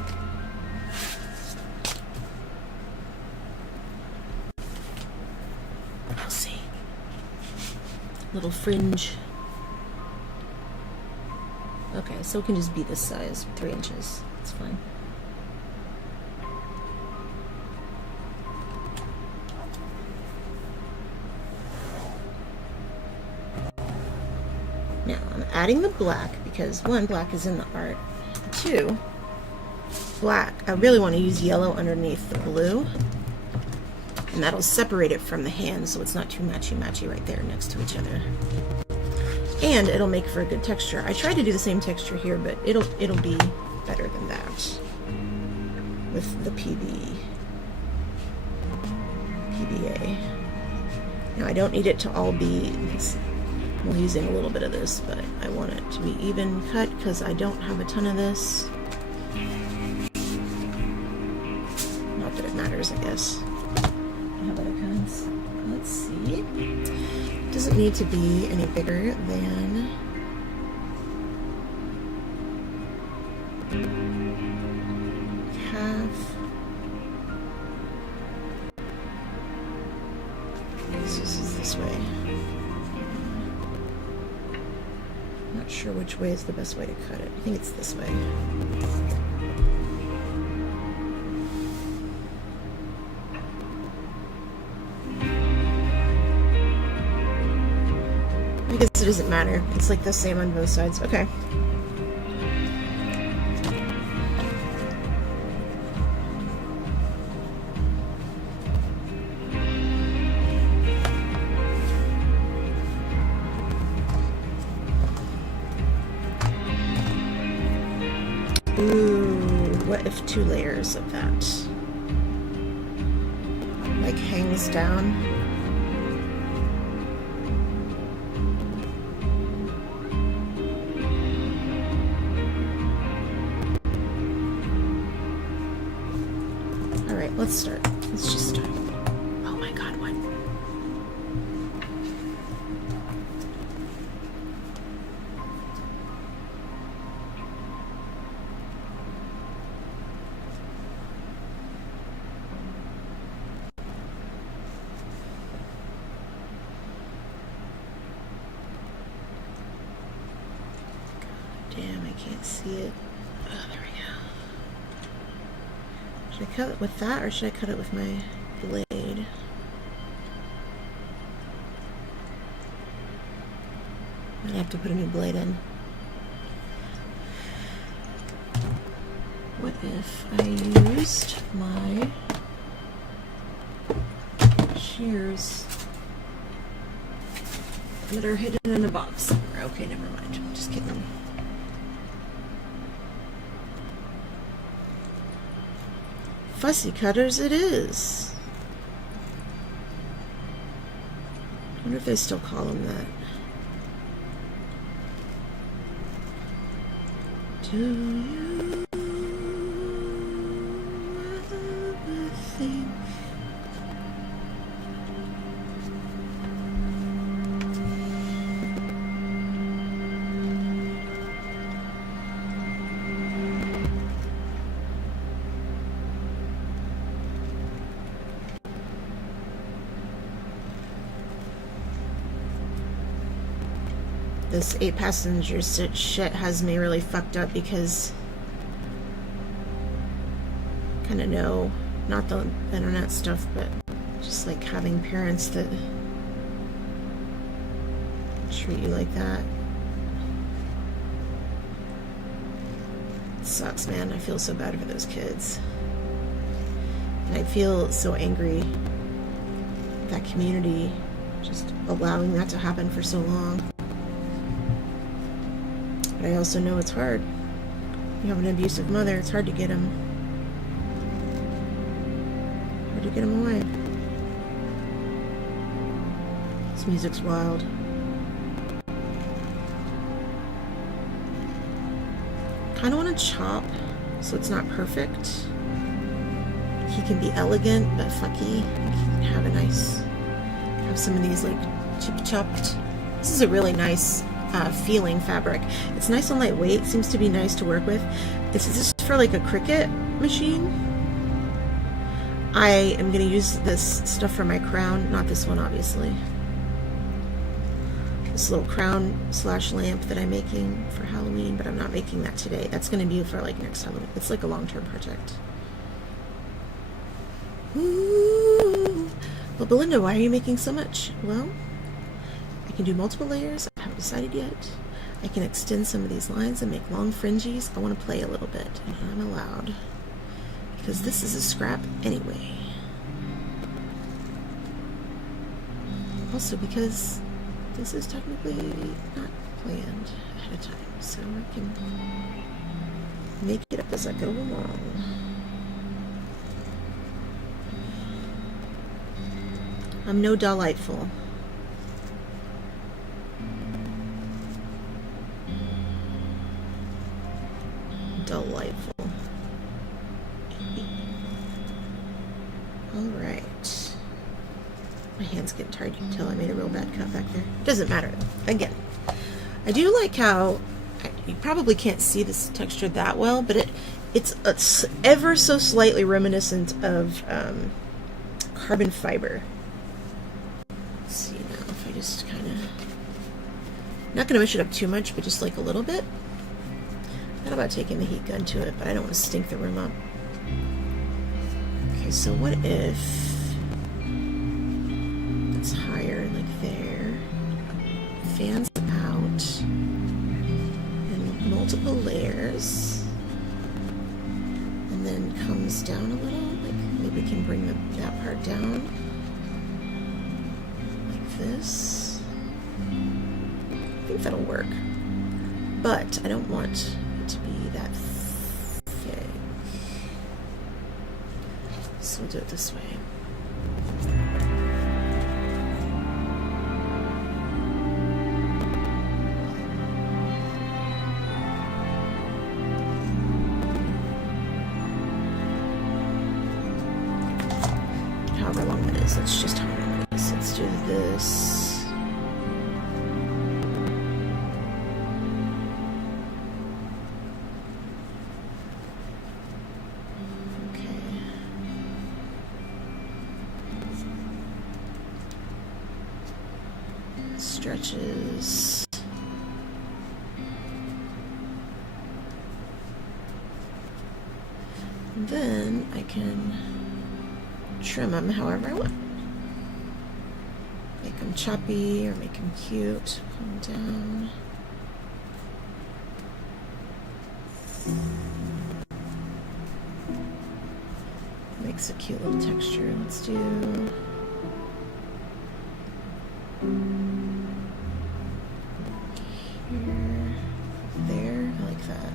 see, little fringe. Okay, so it can just be this size, 3 inches, it's fine. Now, I'm adding the black because 1, black is in the art. 2, black, I really want to use yellow underneath the blue. And that'll separate it from the hand so it's not too matchy-matchy right there next to each other. And it'll make for a good texture. I tried to do the same texture here, but it'll be better than that with the PBA. Now I don't need it to all be, I'm using a little bit of this, but I want it to be even cut because I don't have a ton of this. Not that it matters, I guess. How about it comes? Let's see. It doesn't need to be any bigger than half. This is this way. Not sure which way is the best way to cut it. I think it's this way. I guess it doesn't matter. It's like the same on both sides. Okay. Ooh, what if 2 layers of that? Like hangs down? Alright, let's start. Let's just start. Oh my god, what? Damn, I can't see it. Oh, there we go. Should I cut it with that or should I cut it with my blade? I'd have to put a new blade in. What if I used my shears that are hidden in a box somewhere? Okay, never mind. Just kidding. Fussy cutters it is. I wonder if they still call them that. Do you ever think this 8-passenger shit has me really fucked up because kind of know, not the internet stuff, but just like having parents that treat you like that. sucks, man. I feel so bad for those kids. And I feel so angry that community just allowing that to happen for so long. But I also know it's hard. You have an abusive mother, it's hard to get them. Hard to get them away. This music's wild. Kind of want to chop so it's not perfect. He can be elegant but fucky. He can have a nice, have some of these like chip chopped. This is a really nice feeling fabric. It's nice and lightweight. Seems to be nice to work with. This is for like a Cricut machine. I am going to use this stuff for my crown, not this one obviously. This little crown slash lamp that I'm making for Halloween, but I'm not making that today. That's going to be for like next Halloween. It's like a long-term project. Ooh. Well, Belinda, why are you making so much? Well, I can do multiple layers. I haven't decided yet. I can extend some of these lines and make long fringes. I want to play a little bit, and I'm allowed. Because this is a scrap anyway. Also because this is technically not planned ahead of time, so I can make it up as I go along. I'm no delightful. Delightful. Alright. My hand's getting tired. You can tell I made a real bad cut back there. Doesn't matter. Again, I do like how you probably can't see this texture that well, but it's ever so slightly reminiscent of carbon fiber. Let's see now if I just kind of, not going to mush it up too much, but just like a little bit. Not about taking the heat gun to it, but I don't want to stink the room up. Okay, so what if it's higher, like there, fans out, in multiple layers, and then comes down a little, like maybe we can bring that part down, like this. I think that'll work, but I don't want to be that thick, so we'll do it this way. However long it is, that's just how long it is. Let's do this. Stretches. And then I can trim them however I want. Make them choppy or make them cute. Pull them down. Makes a cute little texture. Let's do here, there, I like that.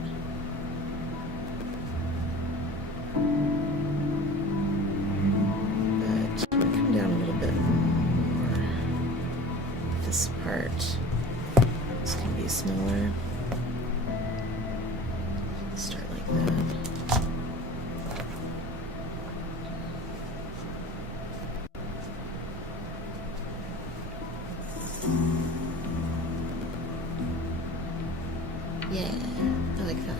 But I'm gonna come down a little bit more. This part, this can be smaller. Start like that. Yeah, I like that.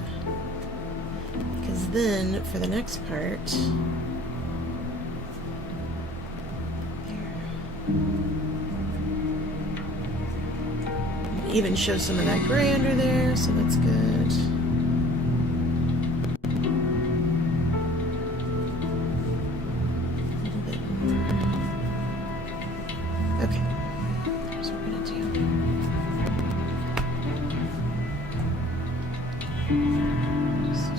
Because then, for the next part, there. Even show some of that gray under there, so that's good. A little bit more. Okay, here's what we're gonna do. Just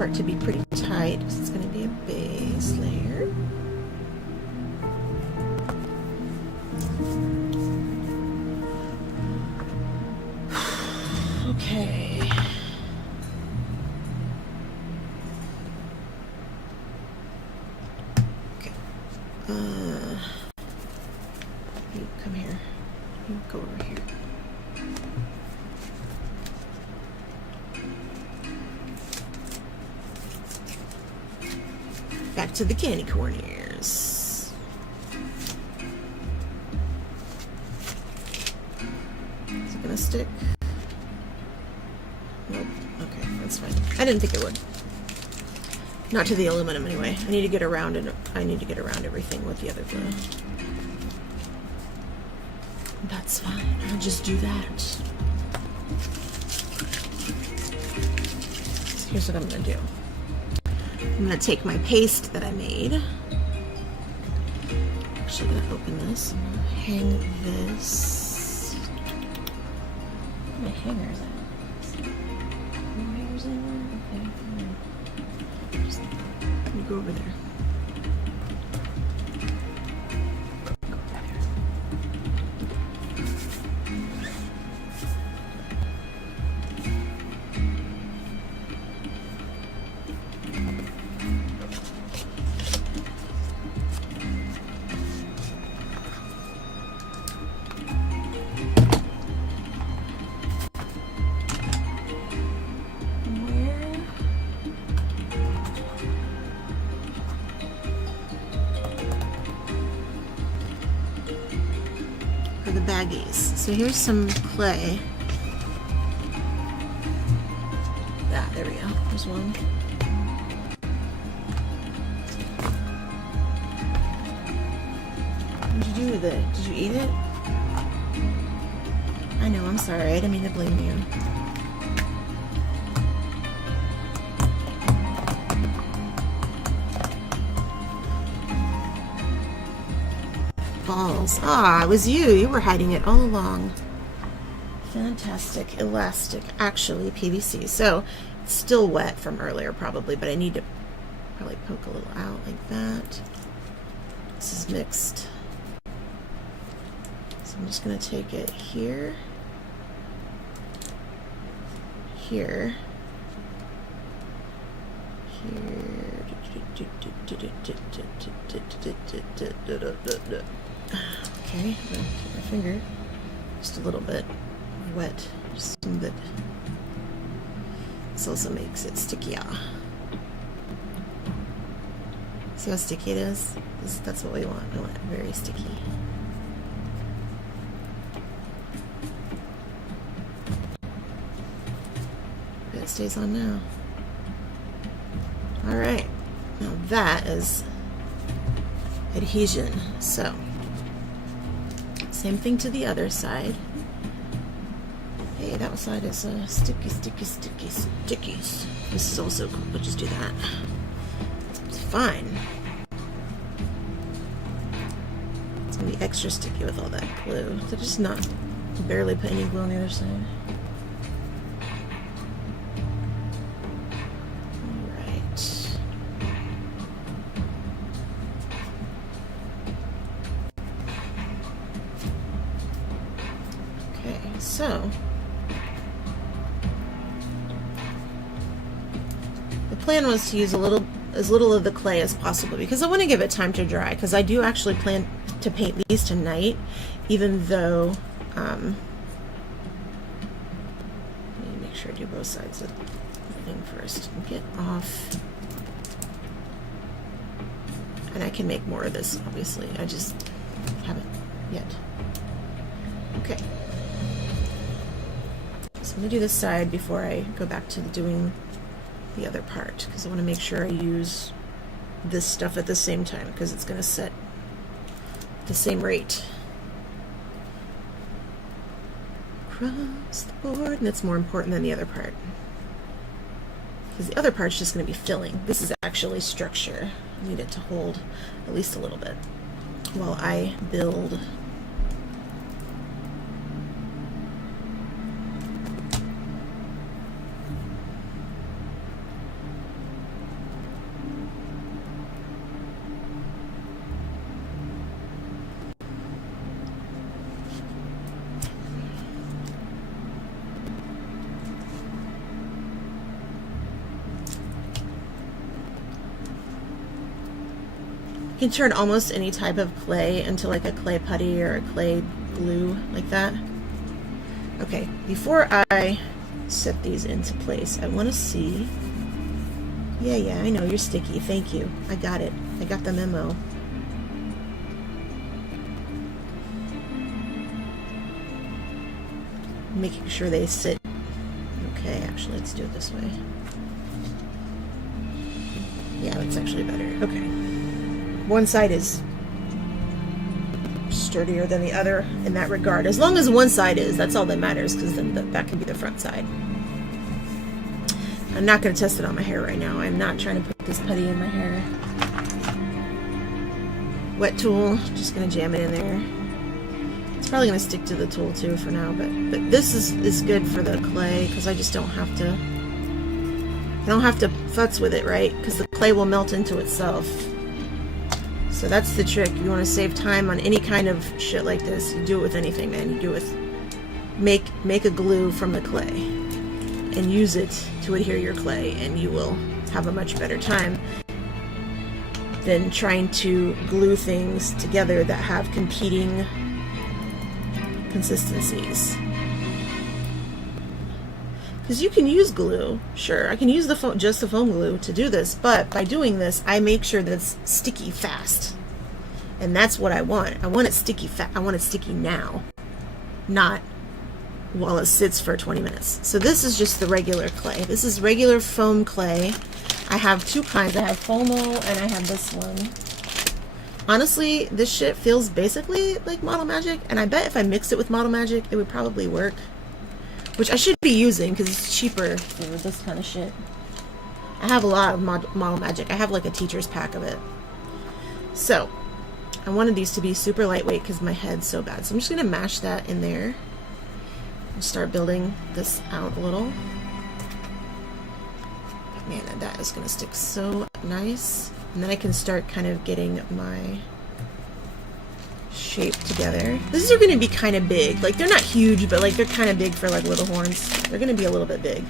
part to be pretty tight because it's going to be a base layer. Okay. Okay. You come here. You go over here. Back to the candy corn ears. Is it gonna stick? Nope. Okay, that's fine. I didn't think it would. Not to the aluminum anyway. I need to get around it. I need to get around everything with the other glue. That's fine. I'll just do that. So here's what I'm gonna do. I'm gonna take my paste that I made. Actually, gonna open this. I'm gonna hang this. Where are my hangers at? Hangers in there? Okay. Just, let me go over there. Go over there. For the baggies. So here's some clay. There we go. There's one. What did you do with it? Did you eat it? I know, I'm sorry. I didn't mean to blame you. Balls. Ah, it was you. You were hiding it all along. Fantastic. Elastic. Actually, PVC. So, it's still wet from earlier probably, but I need to probably poke a little out like that. This is mixed. So I'm just going to take it here. Here. Okay, I'm gonna take my finger, just a little bit wet, just some bit. This also makes it stickier. See how sticky it is? That's what we want. I want it very sticky. It stays on now. Alright, now that is adhesion. So, same thing to the other side. Hey, that side is sticky, sticky, sticky, stickies. This is also cool. We'll just do that. It's fine. It's gonna be extra sticky with all that glue. So just not barely put any glue on the other side. So, the plan was to use as little of the clay as possible because I want to give it time to dry, because I do actually plan to paint these tonight, even though, let me make sure I do both sides of the thing first. Get off. And I can make more of this, obviously. I just haven't yet. Okay. So I'm going to do this side before I go back to doing the other part, because I want to make sure I use this stuff at the same time, because it's going to set the same rate. Across the board, and it's more important than the other part, because the other part's just going to be filling. This is actually structure. I need it to hold at least a little bit while I build. You can turn almost any type of clay into like a clay putty or a clay glue like that. Okay, before I set these into place, I want to see. Yeah, I know, you're sticky. Thank you. I got it. I got the memo. Making sure they sit. Okay, actually, let's do it this way. Yeah, that's actually better. Okay. One side is sturdier than the other in that regard. As long as one side is, that's all that matters, because then that can be the front side. I'm not going to test it on my hair right now. I'm not trying to put this putty in my hair. Wet tool, just going to jam it in there. It's probably going to stick to the tool too for now, but this is good for the clay, because I just don't have to futz with it, right? Because the clay will melt into itself. So that's the trick. You want to save time on any kind of shit like this. You do it with anything, man. You do it with make a glue from the clay and use it to adhere your clay, and you will have a much better time than trying to glue things together that have competing consistencies. Because you can use glue, sure. I can use just the foam glue to do this, but by doing this, I make sure that it's sticky fast. And that's what I want. I want it sticky I want it sticky now, not while it sits for 20 minutes. So this is just the regular clay. This is regular foam clay. I have two kinds. I have Foamo and I have this one. Honestly, this shit feels basically like Model Magic, and I bet if I mixed it with Model Magic, it would probably work. Which I should be using because it's cheaper for this kind of shit. I have a lot of Model Magic. I have like a teacher's pack of it. So, I wanted these to be super lightweight because my head's so bad. So I'm just going to mash that in there and start building this out a little. Man, that is going to stick so nice. And then I can start kind of getting my shape together. These are going to be kind of big. Like, they're not huge, but like they're kind of big for like little horns. They're going to be a little bit big.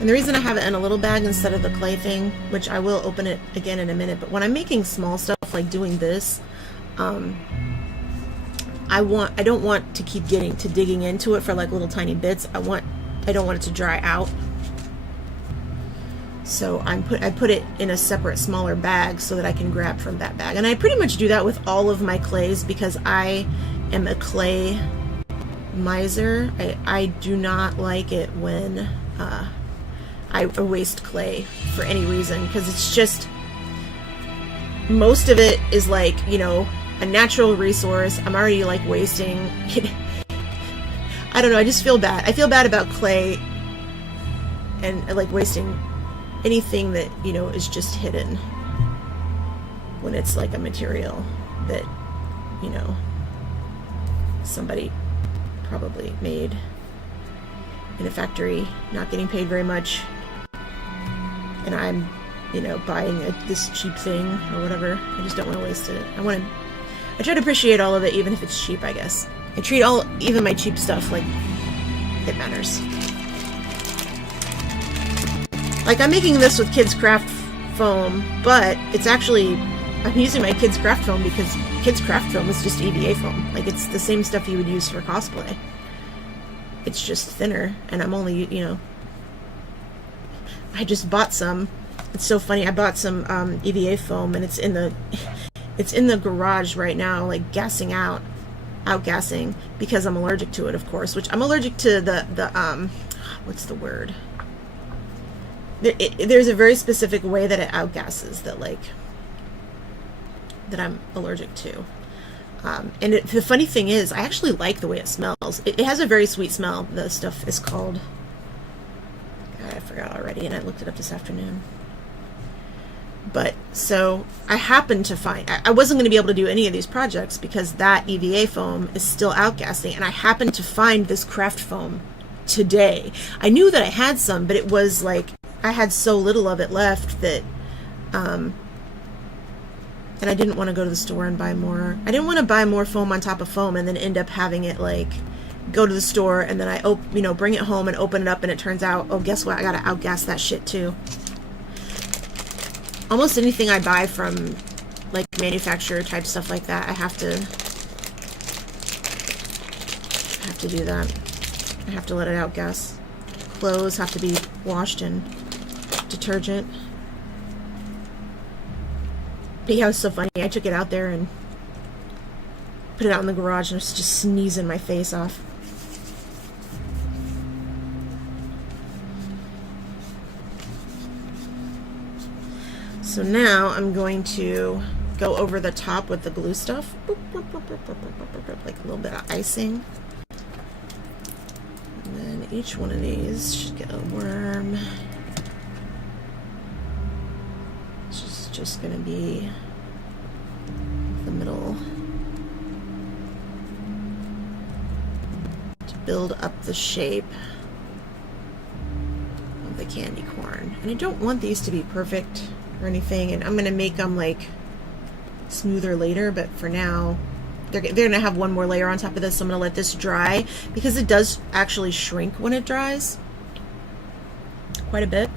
And the reason I have it in a little bag instead of the clay thing, which I will open it again in a minute, but when I'm making small stuff like doing this, I don't want to keep digging into it for like little tiny bits. I don't want it to dry out. So I put it in a separate smaller bag so that I can grab from that bag. And I pretty much do that with all of my clays because I am a clay miser. I do not like it when I waste clay for any reason, because it's just, most of it is like, you know, a natural resource. I'm already like wasting it. I don't know, I just feel bad. I feel bad about clay and like wasting anything that, you know, is just hidden when it's like a material that, you know, somebody probably made in a factory, not getting paid very much, and I'm, you know, buying this cheap thing or whatever. I just don't want to waste it. I try to appreciate all of it, even if it's cheap, I guess. I treat even my cheap stuff like it matters. Like, I'm making this with Kids Craft foam, but it's actually, I'm using my Kids Craft foam because Kids Craft foam is just EVA foam. Like, it's the same stuff you would use for cosplay. It's just thinner, and I'm only, you know, I just bought some. It's so funny. I bought some EVA foam, and it's in the garage right now, like outgassing, because I'm allergic to it, of course. Which I'm allergic to the what's the word? There's a very specific way that it outgasses that I'm allergic to. And the funny thing is, I actually like the way it smells. It has a very sweet smell. The stuff is called, God, I forgot already, and I looked it up this afternoon. But, so, I happened to find, I wasn't going to be able to do any of these projects because that EVA foam is still outgassing, and I happened to find this craft foam today. I knew that I had some, but it was like, I had so little of it left that, and I didn't want to go to the store and buy more. I didn't want to buy more foam on top of foam and then end up having it, like, go to the store and then I, you know, bring it home and open it up and it turns out, oh, guess what? I gotta outgas that shit too. almost anything I buy from like manufacturer type stuff like that, I have to do that. I have to let it outgas. Clothes have to be washed in detergent. But yeah, it was so funny. I took it out there and put it out in the garage and I was just sneezing my face off. So now I'm going to go over the top with the glue stuff. Like a little bit of icing. And then each one of these should get a worm. It's just going to be the middle to build up the shape of the candy corn. And I don't want these to be perfect or anything, and I'm going to make them like smoother later, but for now they're going to have one more layer on top of this, so I'm going to let this dry because it does actually shrink when it dries quite a bit.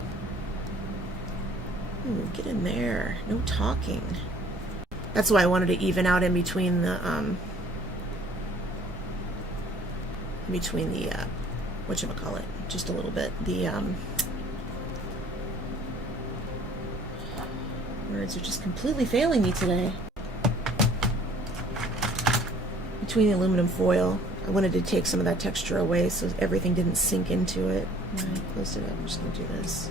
Ooh, get in there. No talking. That's why I wanted to even out in between the whatchamacallit, just a little bit. The words are just completely failing me today. Between the aluminum foil, I wanted to take some of that texture away so everything didn't sink into it. I closed it up. I'm just going to do this.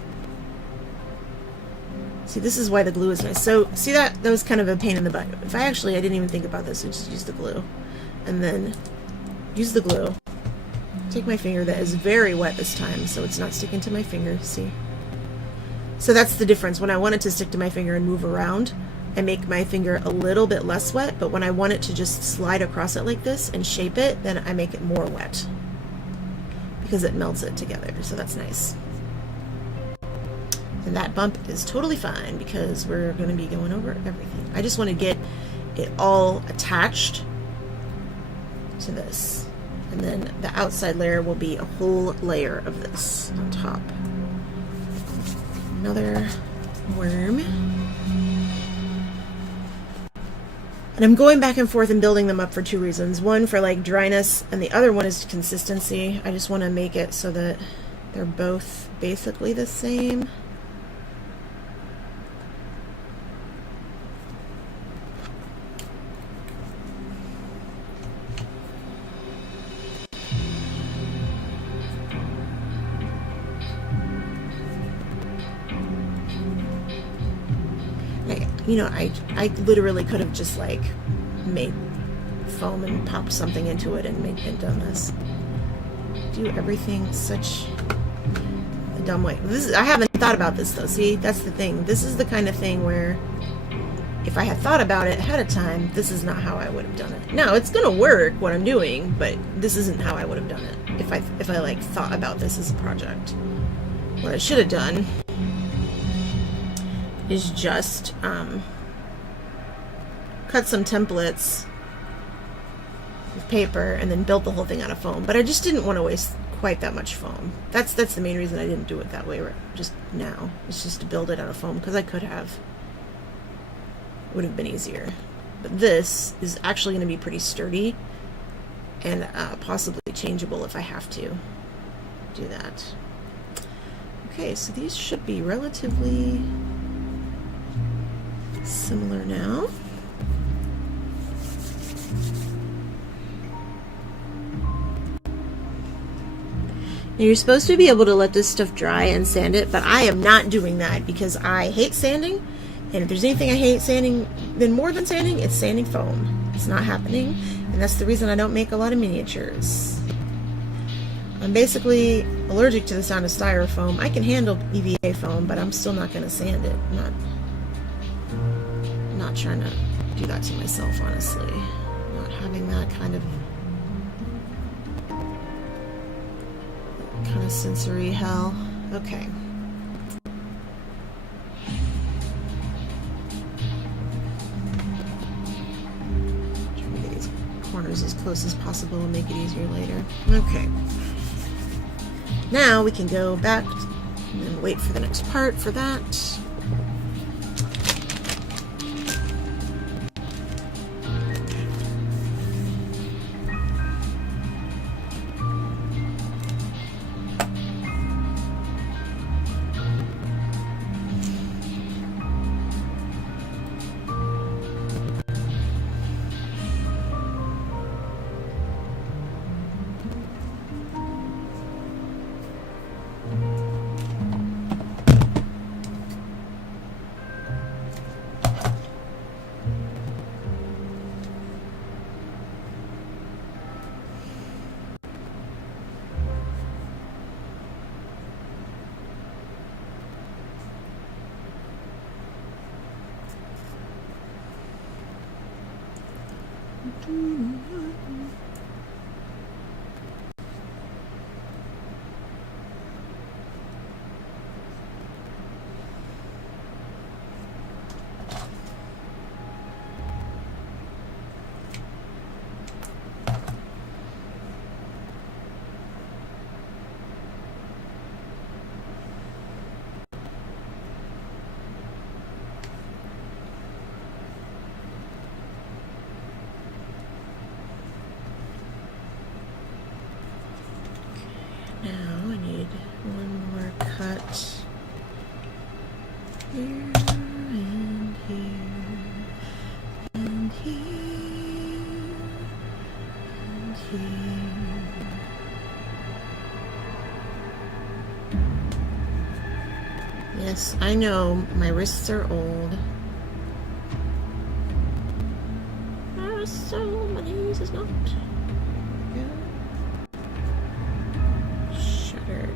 See, this is why the glue is nice. So, see that? That was kind of a pain in the butt. If I didn't even think about this, I just used the glue. And then use the glue. Take my finger that is very wet this time, so it's not sticking to my finger. See? So that's the difference. When I want it to stick to my finger and move around, I make my finger a little bit less wet, but when I want it to just slide across it like this and shape it, then I make it more wet because it melts it together. So that's nice. And that bump is totally fine because we're going to be going over everything. I just want to get it all attached to this. And then the outside layer will be a whole layer of this on top. Another worm. And I'm going back and forth and building them up for two reasons. One, for like dryness, and the other one is consistency. I just want to make it so that they're both basically the same. You know, I literally could have just like made foam and popped something into it and done this. Do everything such a dumb way. I haven't thought about this though. See, that's the thing. This is the kind of thing where if I had thought about it ahead of time, this is not how I would have done it. Now it's gonna work what I'm doing, but this isn't how I would have done it if I like thought about this as a project. What I should have done is just cut some templates with paper and then built the whole thing out of foam. But I just didn't want to waste quite that much foam. That's the main reason I didn't do it that way just now. It's just to build it out of foam because I could have. It would have been easier. But this is actually going to be pretty sturdy and possibly changeable if I have to do that. Okay, so these should be relatively similar now. Now you're supposed to be able to let this stuff dry and sand it, but I am not doing that because I hate sanding, and if there's anything I hate sanding then more than sanding, it's sanding foam. It's not happening, and that's the reason I don't make a lot of miniatures. I'm basically allergic to the sound of styrofoam. I can handle EVA foam, but I'm still not going to sand it. I'm not trying to do that to myself, honestly. Not having that kind of sensory hell. Okay. Trying to get these corners as close as possible and make it easier later. Okay. Now we can go back and wait for the next part for that. Now I need one more cut here and here and here and here. Yes, I know my wrists are old. So my knees is not. Shuttered.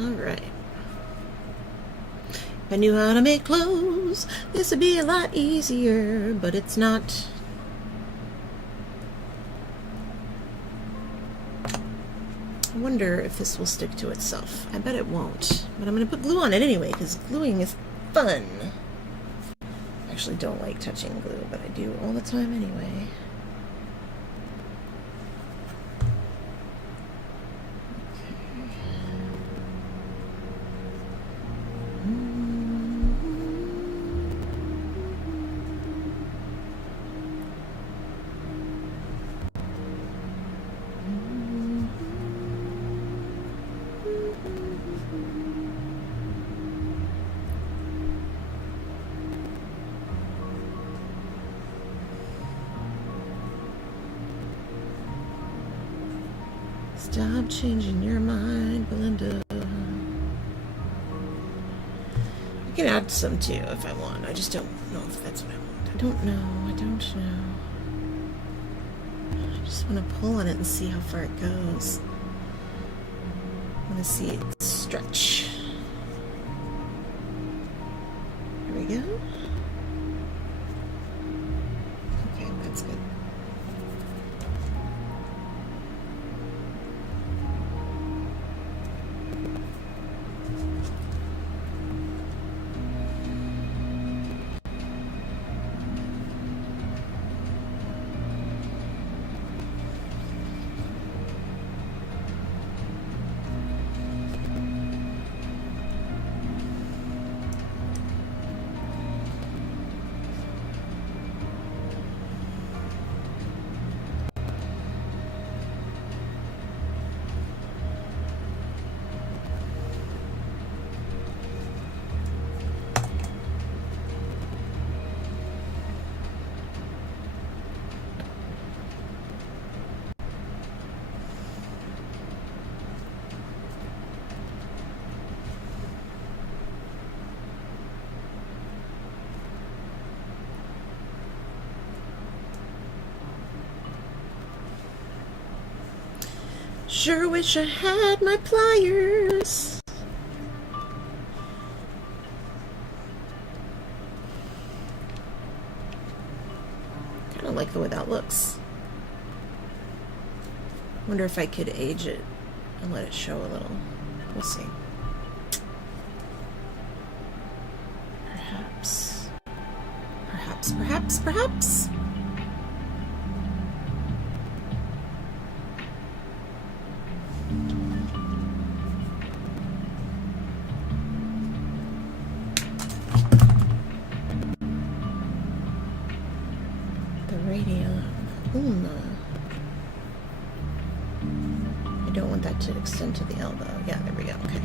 Alright. If I knew how to make clothes, this would be a lot easier, but it's not. I wonder if this will stick to itself. I bet it won't. But I'm going to put glue on it anyway, because gluing is fun. I actually don't like touching glue, but I do all the time anyway. Stop changing your mind, Belinda. I can add some too if I want. I just don't know if that's what I want. I don't know. I don't know. I just want to pull on it and see how far it goes. I want to see it stretch. Here we go. Okay, that's good. Sure wish I had my pliers. Kind of like the way that looks. Wonder if I could age it and let it show a little. We'll see. Perhaps. Perhaps. The radio. I don't want that to extend to the elbow. Yeah, there we go. Okay.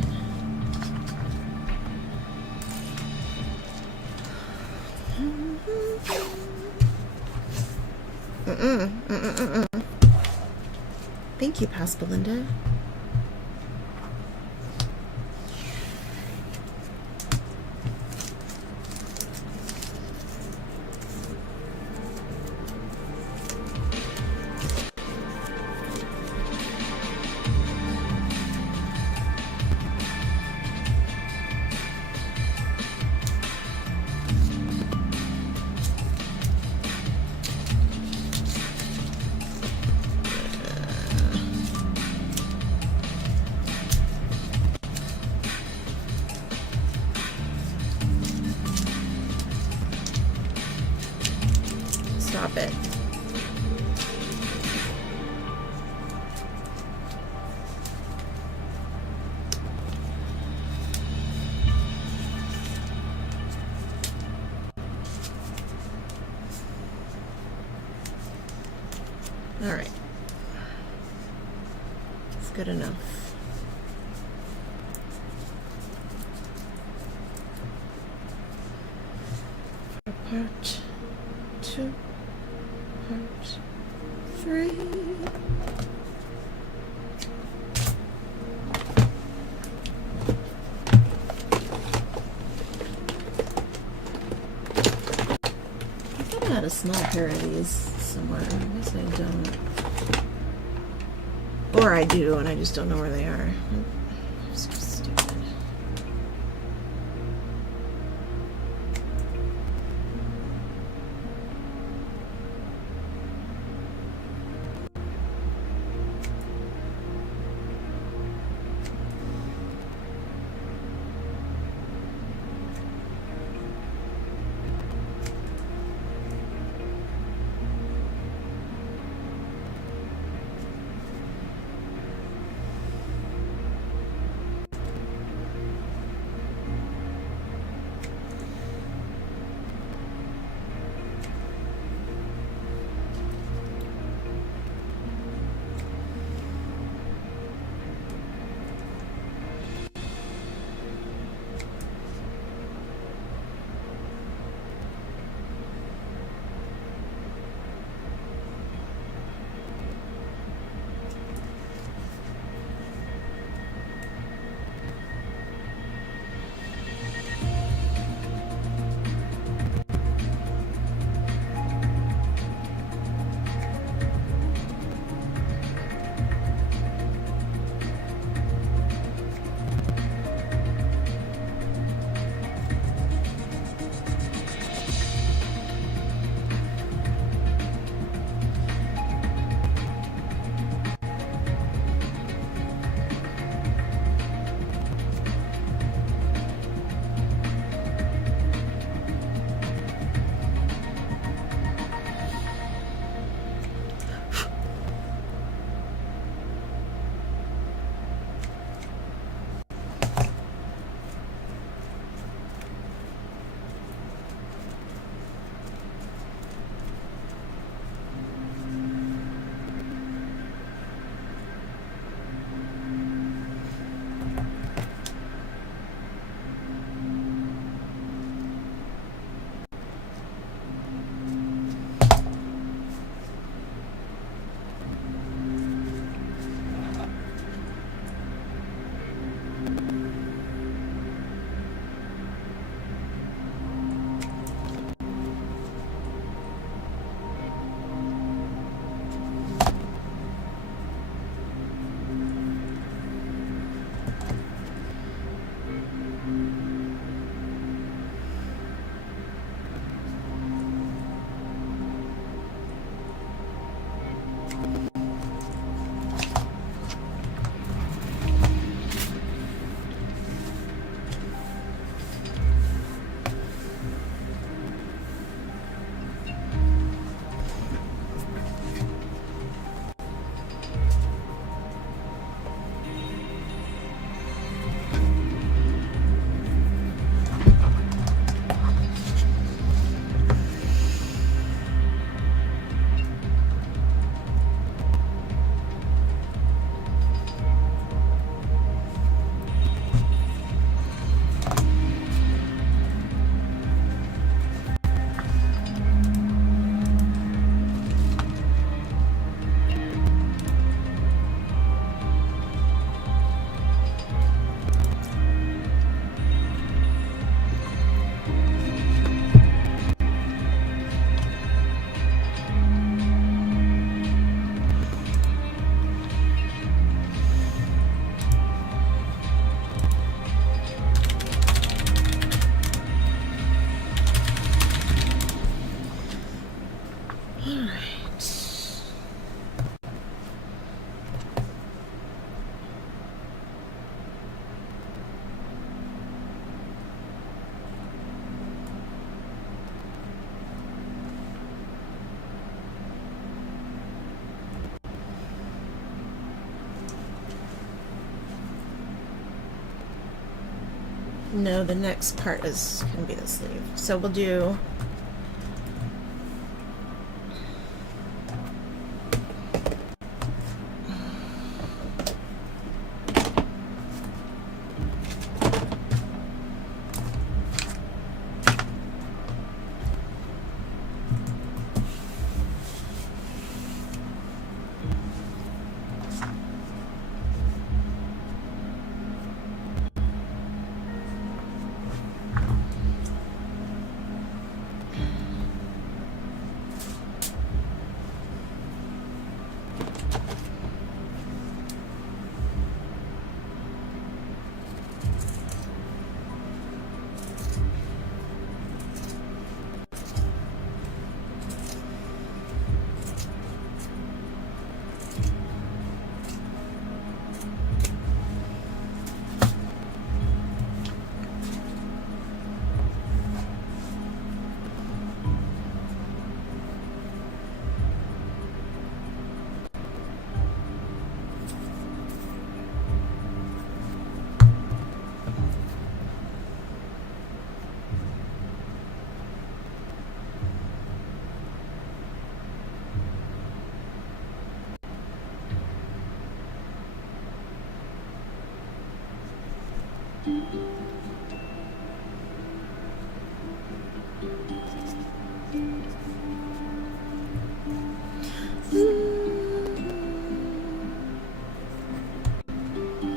Thank you, Pascalinda. Stop it. All right. It's good enough. Part 2. Part 3. I thought I had a small pair of these somewhere. I guess I don't. Or I do, and I just don't know where they are. So stupid. No, the next part is going to be the sleeve. So we'll do...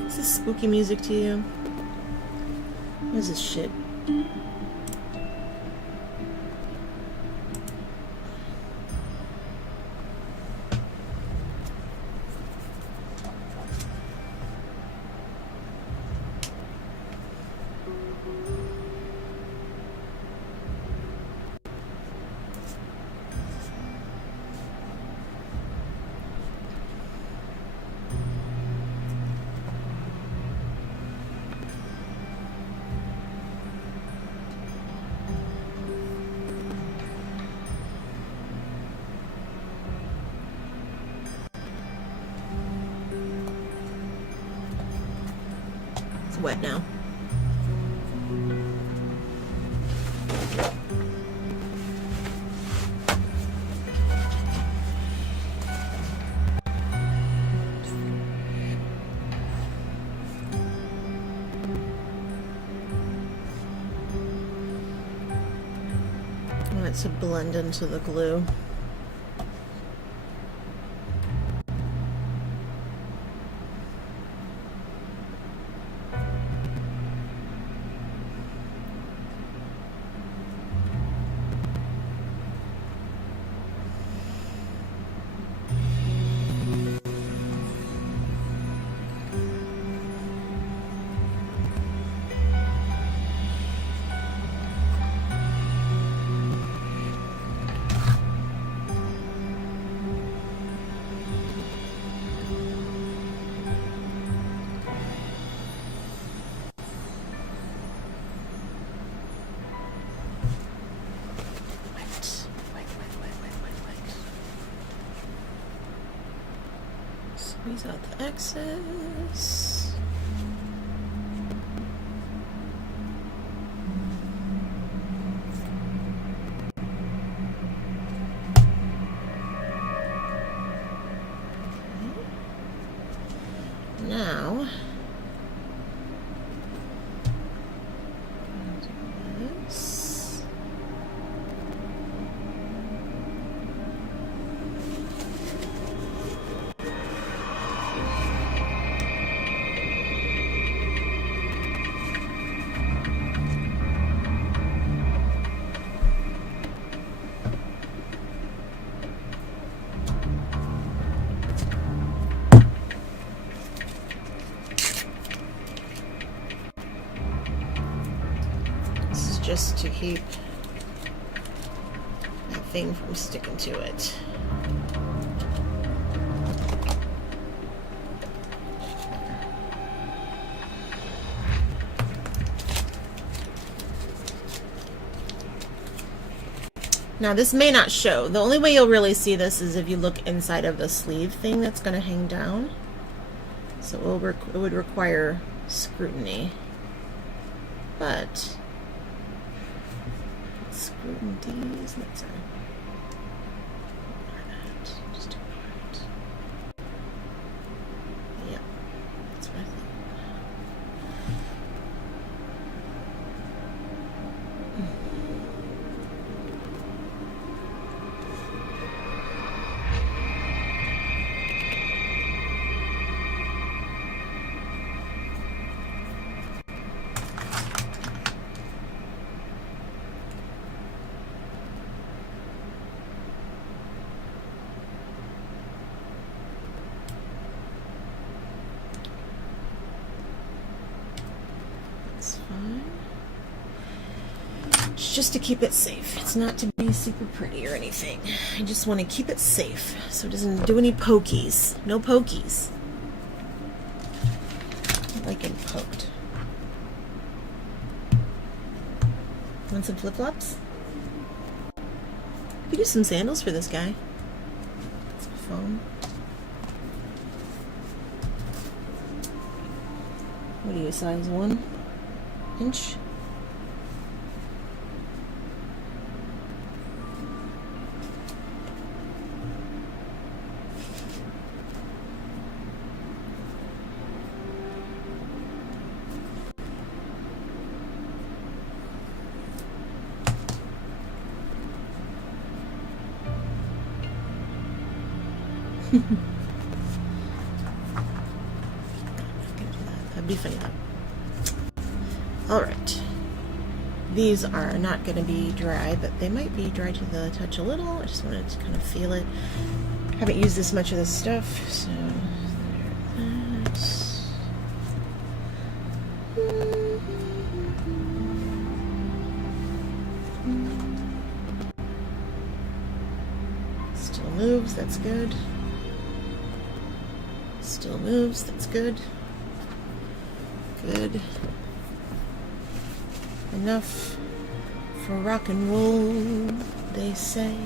Is this spooky music to you? What is this shit? It's wet now. I want it to blend into the glue. Squeeze out the excess. Okay. Now, do this. Just to keep that thing from sticking to it. Now this may not show. The only way you'll really see this is if you look inside of the sleeve thing that's going to hang down. So it would require scrutiny. but screwing these. That's all. Just ignore it. Yep, that's what I think. It's just to keep it safe. It's not to be super pretty or anything. I just want to keep it safe so it doesn't do any pokies. No pokies. I like getting poked. Want some flip-flops? We could do some sandals for this guy. Some foam. What are you, size 1 inch? That'd be funny though. Alright. These are not going to be dry, but they might be dry to the touch a little. I just wanted to kind of feel it. Haven't used this much of this stuff, so still moves, that's good. Still moves, that's good. Good. Enough for rock and roll, they say.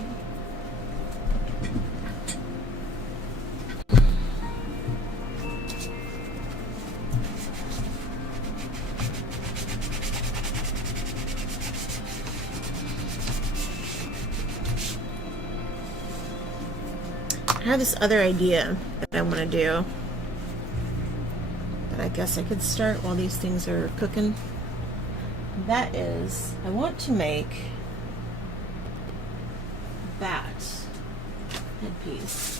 I have this other idea that I want to do. I guess I could start while these things are cooking. That is, I want to make a bat headpiece.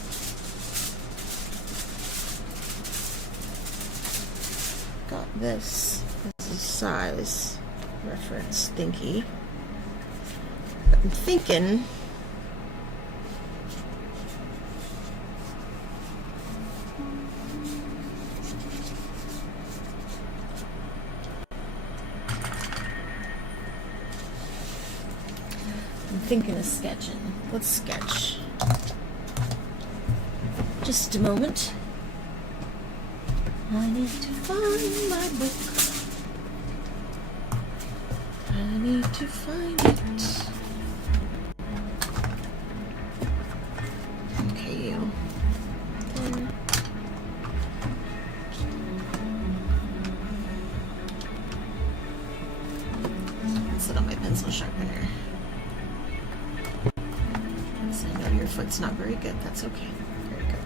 Got this as a size reference thingy. I'm thinking of sketching. Let's sketch. Just a moment. I need to find my book. I need to find it. Okay, you. Set up my pencil sharpener. I know your foot's not very good. That's okay. Very good.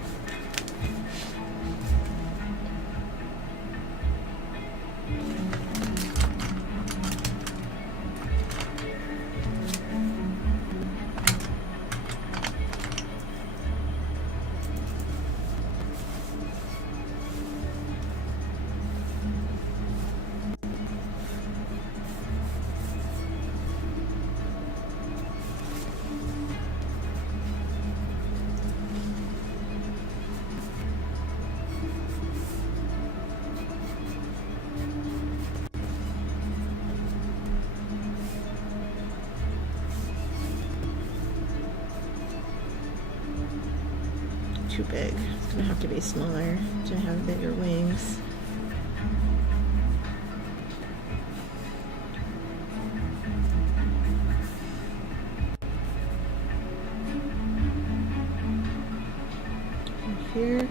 Too big. It's gonna have to be smaller to have bigger wings. And here.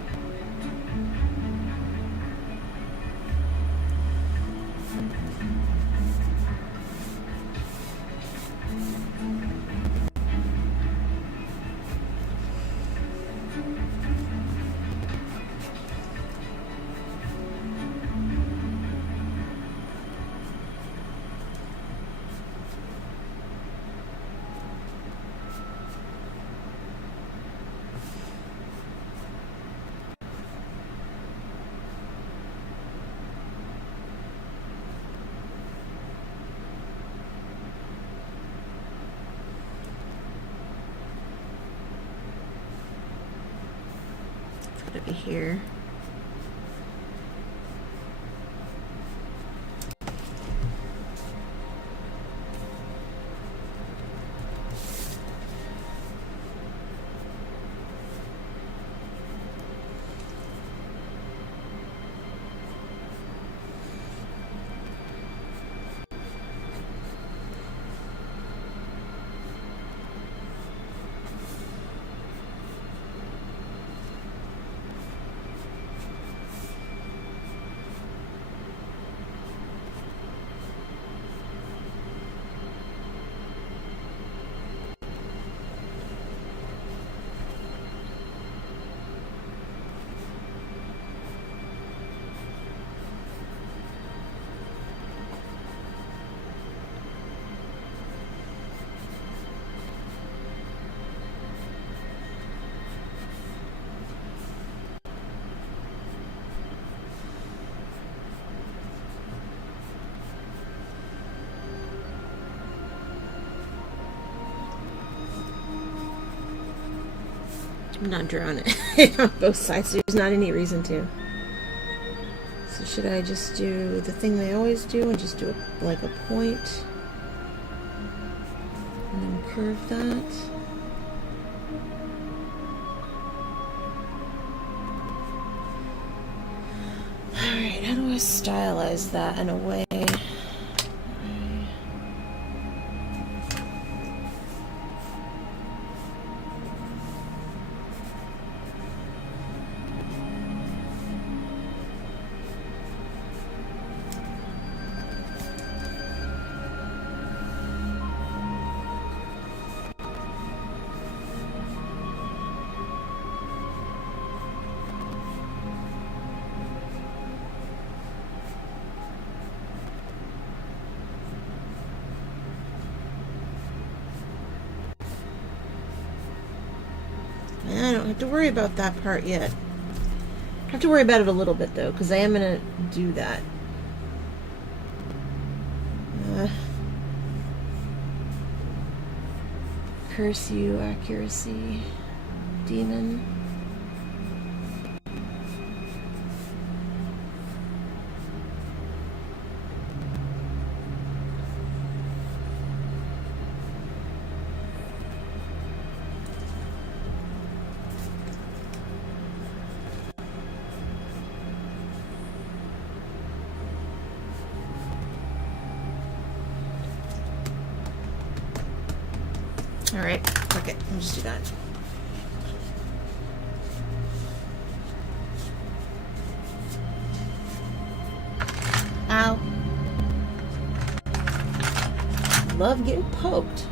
here. I'm not drawing it on both sides. There's not any reason to. So should I just do the thing they always do and just do it like a point and then curve that? Alright, how do I stylize that in a way? I don't have to worry about that part yet. I have to worry about it a little bit though, because I am going to do that. Curse you, accuracy, demon. Alright, fuck it. I'll just do that. Ow. Love getting poked.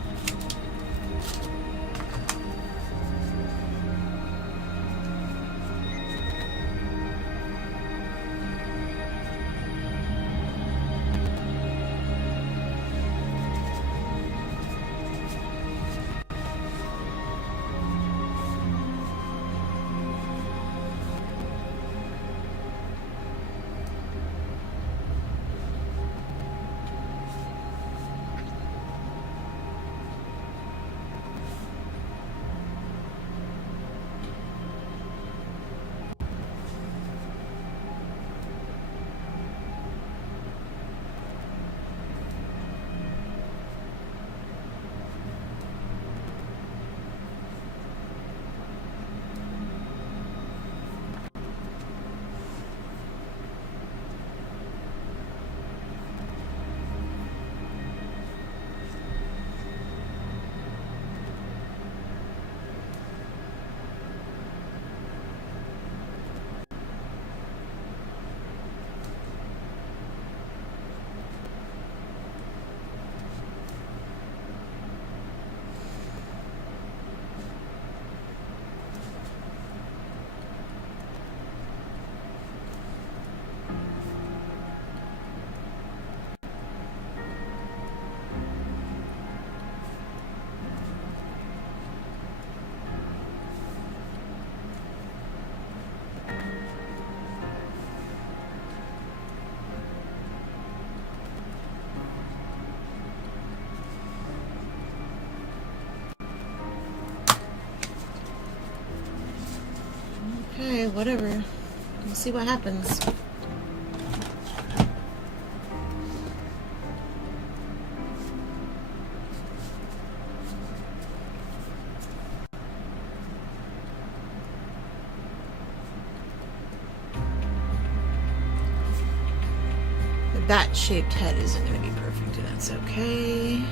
Okay, whatever. We'll see what happens. The bat-shaped head isn't going to be perfect, and that's okay.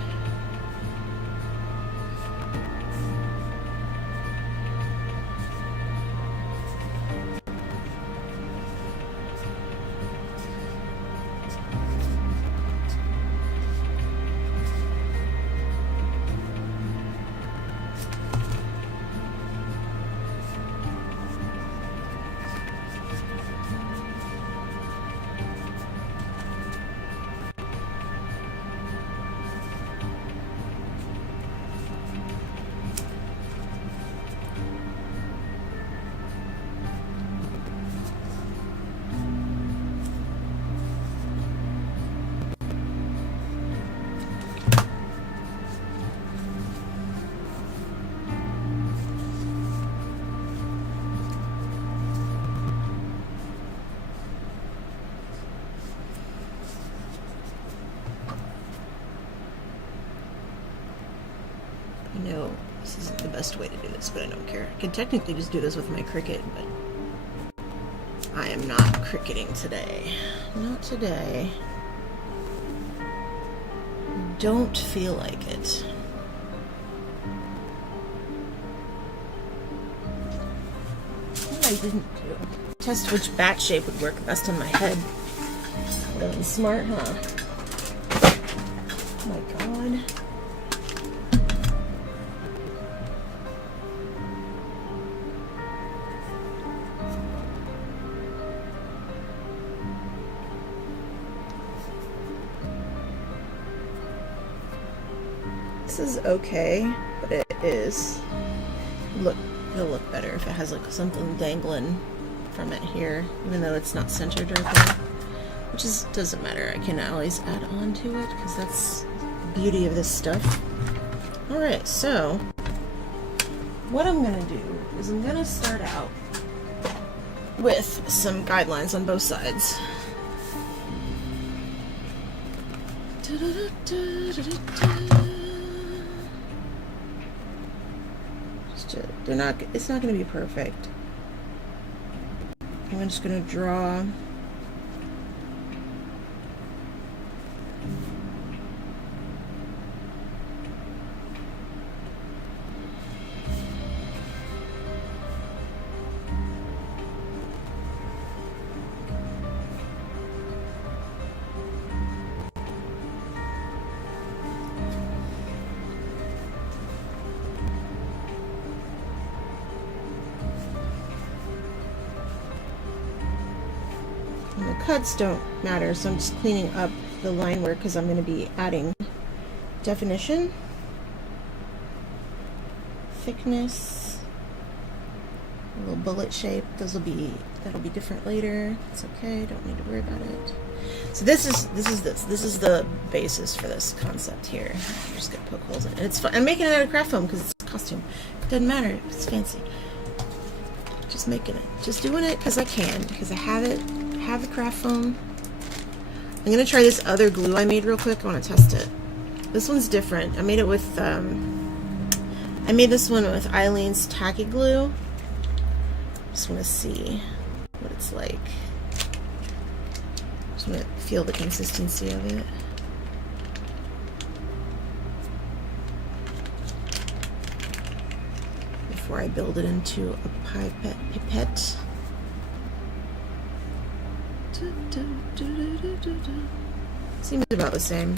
I know this isn't the best way to do this, but I don't care. I could technically just do this with my Cricut, but I am not cricketing today. Not today. Don't feel like it. What I didn't do. Test which bat shape would work best on my head. That was smart, huh? Oh my god. This is okay, but it is it'll look better if it has like something dangling from it here, even though it's not centered right there, which doesn't matter. I can always add on to it because that's the beauty of this stuff. Alright, so what I'm gonna do is I'm gonna start out with some guidelines on both sides. It's not going to be perfect. I'm just going to draw cuts don't matter, so I'm just cleaning up the line work because I'm going to be adding definition, thickness, a little bullet shape. That'll be different later. It's okay. Don't need to worry about it. So this is the basis for this concept here. I'm just gonna poke holes in it. It's fun. I'm making it out of craft foam because it's a costume. It doesn't matter. It's fancy. Just making it. Just doing it because I can. Because I have it. Have the craft foam. I'm gonna try this other glue I made real quick. I want to test it. This one's different. I made it with I made this one with Eileen's tacky glue. Just want to see what it's like. Just want to feel the consistency of it. Before I build it into a pipette. Seems about the same.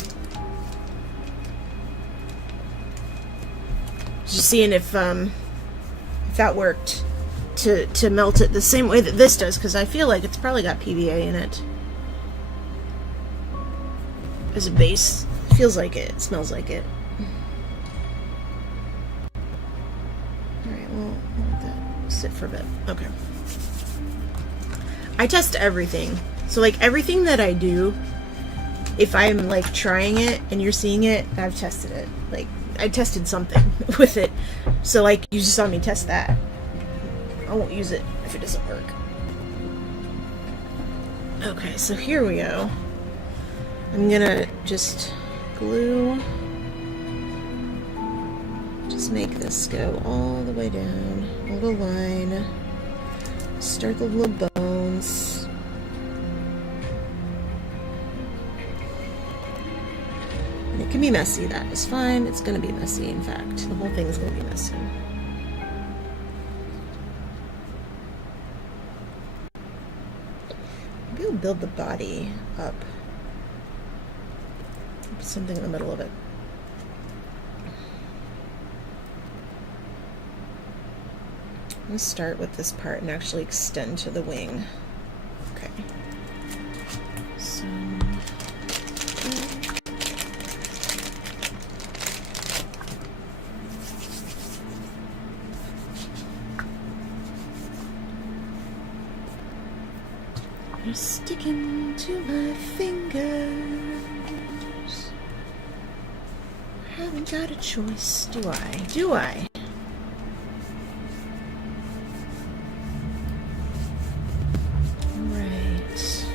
Just seeing if that worked to melt it the same way that this does, because I feel like it's probably got PVA in it as a base. It feels like it. It smells like it. Alright, well, I'll let that sit for a bit. Okay. I test everything. So, like, everything that I do, if I'm, like, trying it and you're seeing it, I've tested it. Like, I tested something with it. So, like, you just saw me test that. I won't use it if it doesn't work. Okay, so here we go. I'm gonna just glue, just make this go all the way down, a little line, start the little bones. And it can be messy, that is fine. It's gonna be messy, in fact. The whole thing is gonna be messy. Maybe we'll build the body up. Put something in the middle of it. I'm going to start with this part and actually extend to the wing. Okay. So... You're sticking to my fingers. I haven't got a choice, do I? Do I? Right.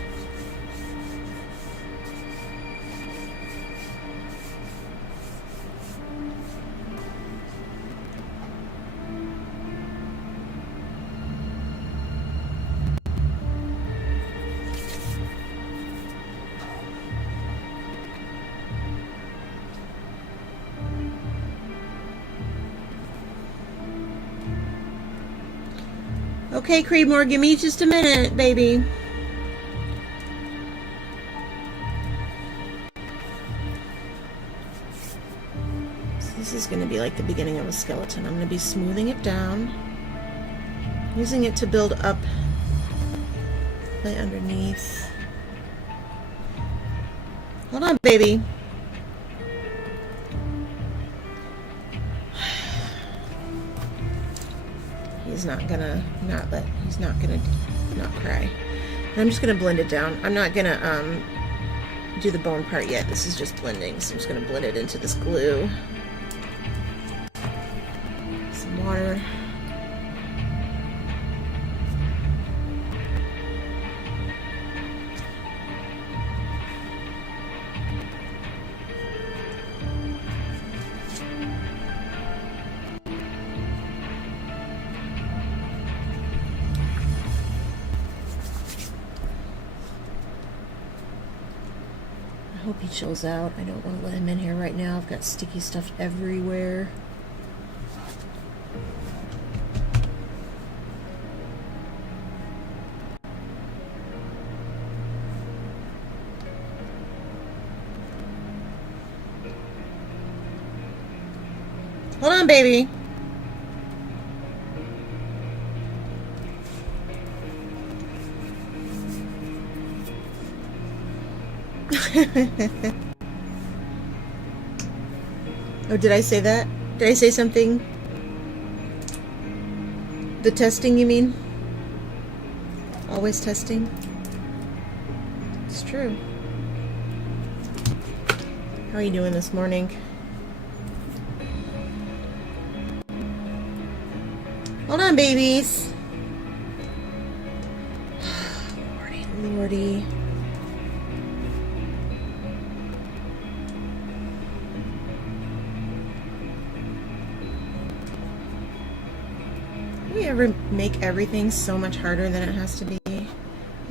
Okay, Creedmoor, give me just a minute, baby. So this is going to be like the beginning of a skeleton. I'm going to be smoothing it down, using it to build up right underneath. Hold on, baby. He's not gonna not cry. And I'm just gonna blend it down. I'm not gonna do the bone part yet. This is just blending, so I'm just gonna blend it into this glue. Some water. I hope he chills out. I don't want to let him in here right now. I've got sticky stuff everywhere. Hold on, baby. Oh, did I say that? Did I say something? The testing, you mean? Always testing? It's true. How are you doing this morning? Hold on, babies. Lordy, lordy. Do we ever make everything so much harder than it has to be? I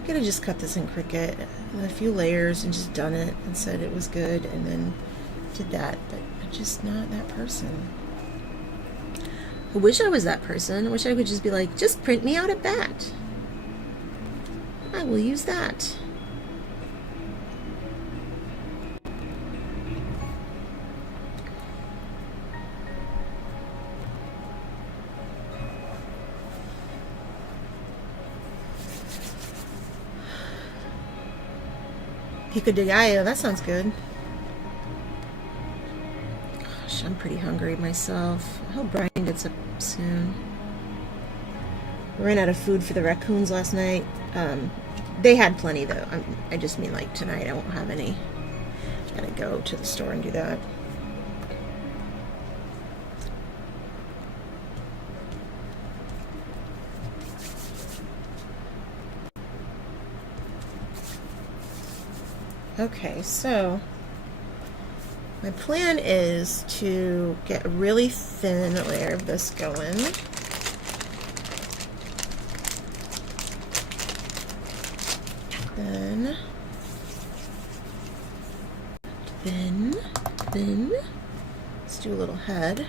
could have just cut this in Cricut with a few layers and just done it and said it was good and then did that, but I'm just not that person. I wish I was that person. I wish I could just be like, just print me out a bat. I will use that. Pico de gallo, that sounds good. Gosh, I'm pretty hungry myself. I hope Brian gets up soon. We ran out of food for the raccoons last night. They had plenty though. I just mean like tonight I won't have any. Gotta go to the store and do that. Okay, so my plan is to get a really thin layer of this going. Then let's do a little head.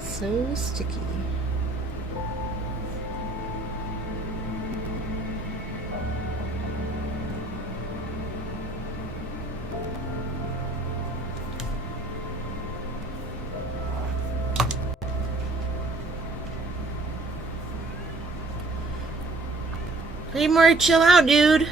So sticky. More chill out, dude.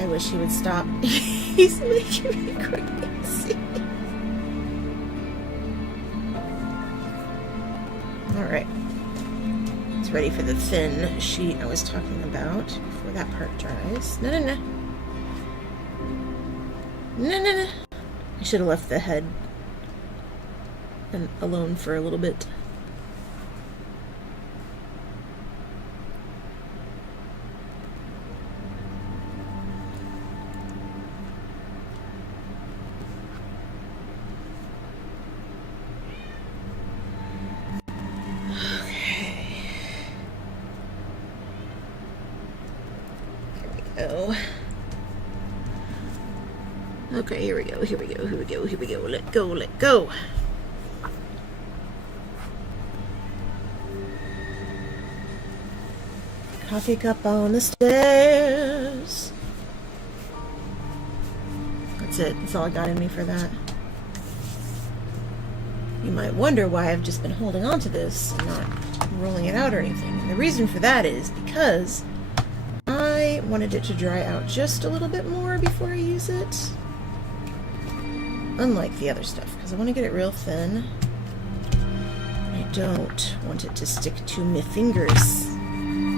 I wish he would stop. He's making me crazy. Alright. It's ready for the thin sheet I was talking about before that part dries. No. I should have left the head alone for a little bit. Okay, here we go. Let go. Coffee cup on the stairs. That's it. That's all I got in me for that. You might wonder why I've just been holding on to this and not rolling it out or anything. And the reason for that is because I wanted it to dry out just a little bit more before I use it. Unlike the other stuff, because I want to get it real thin. I don't want it to stick to my fingers,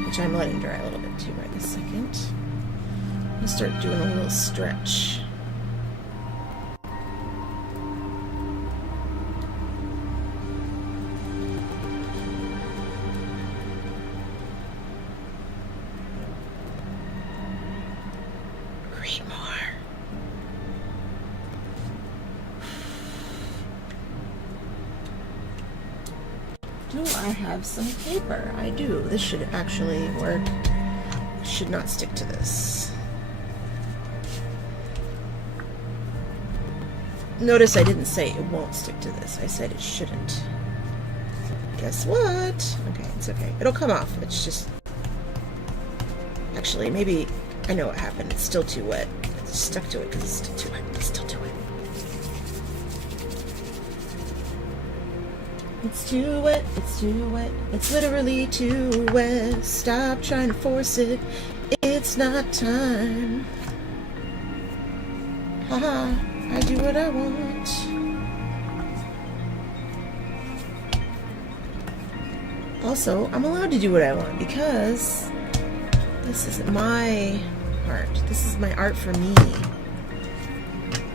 which I'm letting dry a little bit too right this second. I'm going to start doing a little stretch. Do I have some paper? I do. This should actually work. It should not stick to this. Notice I didn't say it won't stick to this. I said it shouldn't. Guess what? Okay, it's okay. It'll come off. It's just... Actually, maybe... I know what happened. It's still too wet. It's stuck to it because it's still too wet. It's still too wet. It's too wet, it's too wet, it's literally too wet. Stop trying to force it, it's not time. Haha, I do what I want. Also, I'm allowed to do what I want because this isn't my art. This is my art for me.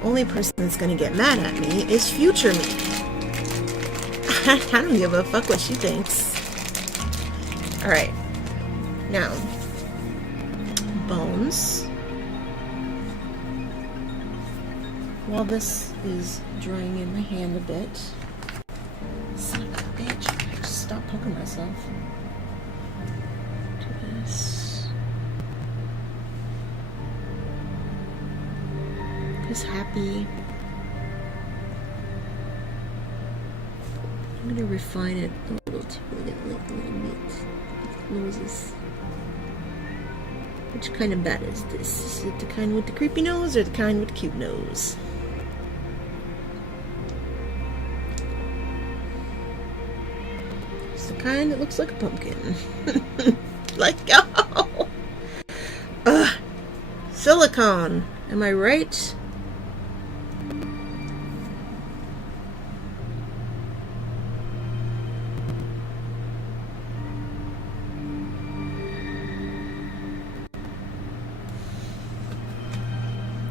Only person that's gonna get mad at me is future me. I don't give a fuck what she thinks. Alright. Now, bones. While this is drying in my hand a bit. Son of a bitch. I just stopped poking myself. Do this. This happy. I'm gonna refine it a little too, like a little bit. Noses. Which kind of bat is this? Is it the kind with the creepy nose or the kind with the cute nose? It's the kind that looks like a pumpkin. Like, oh! Silicone. Am I right?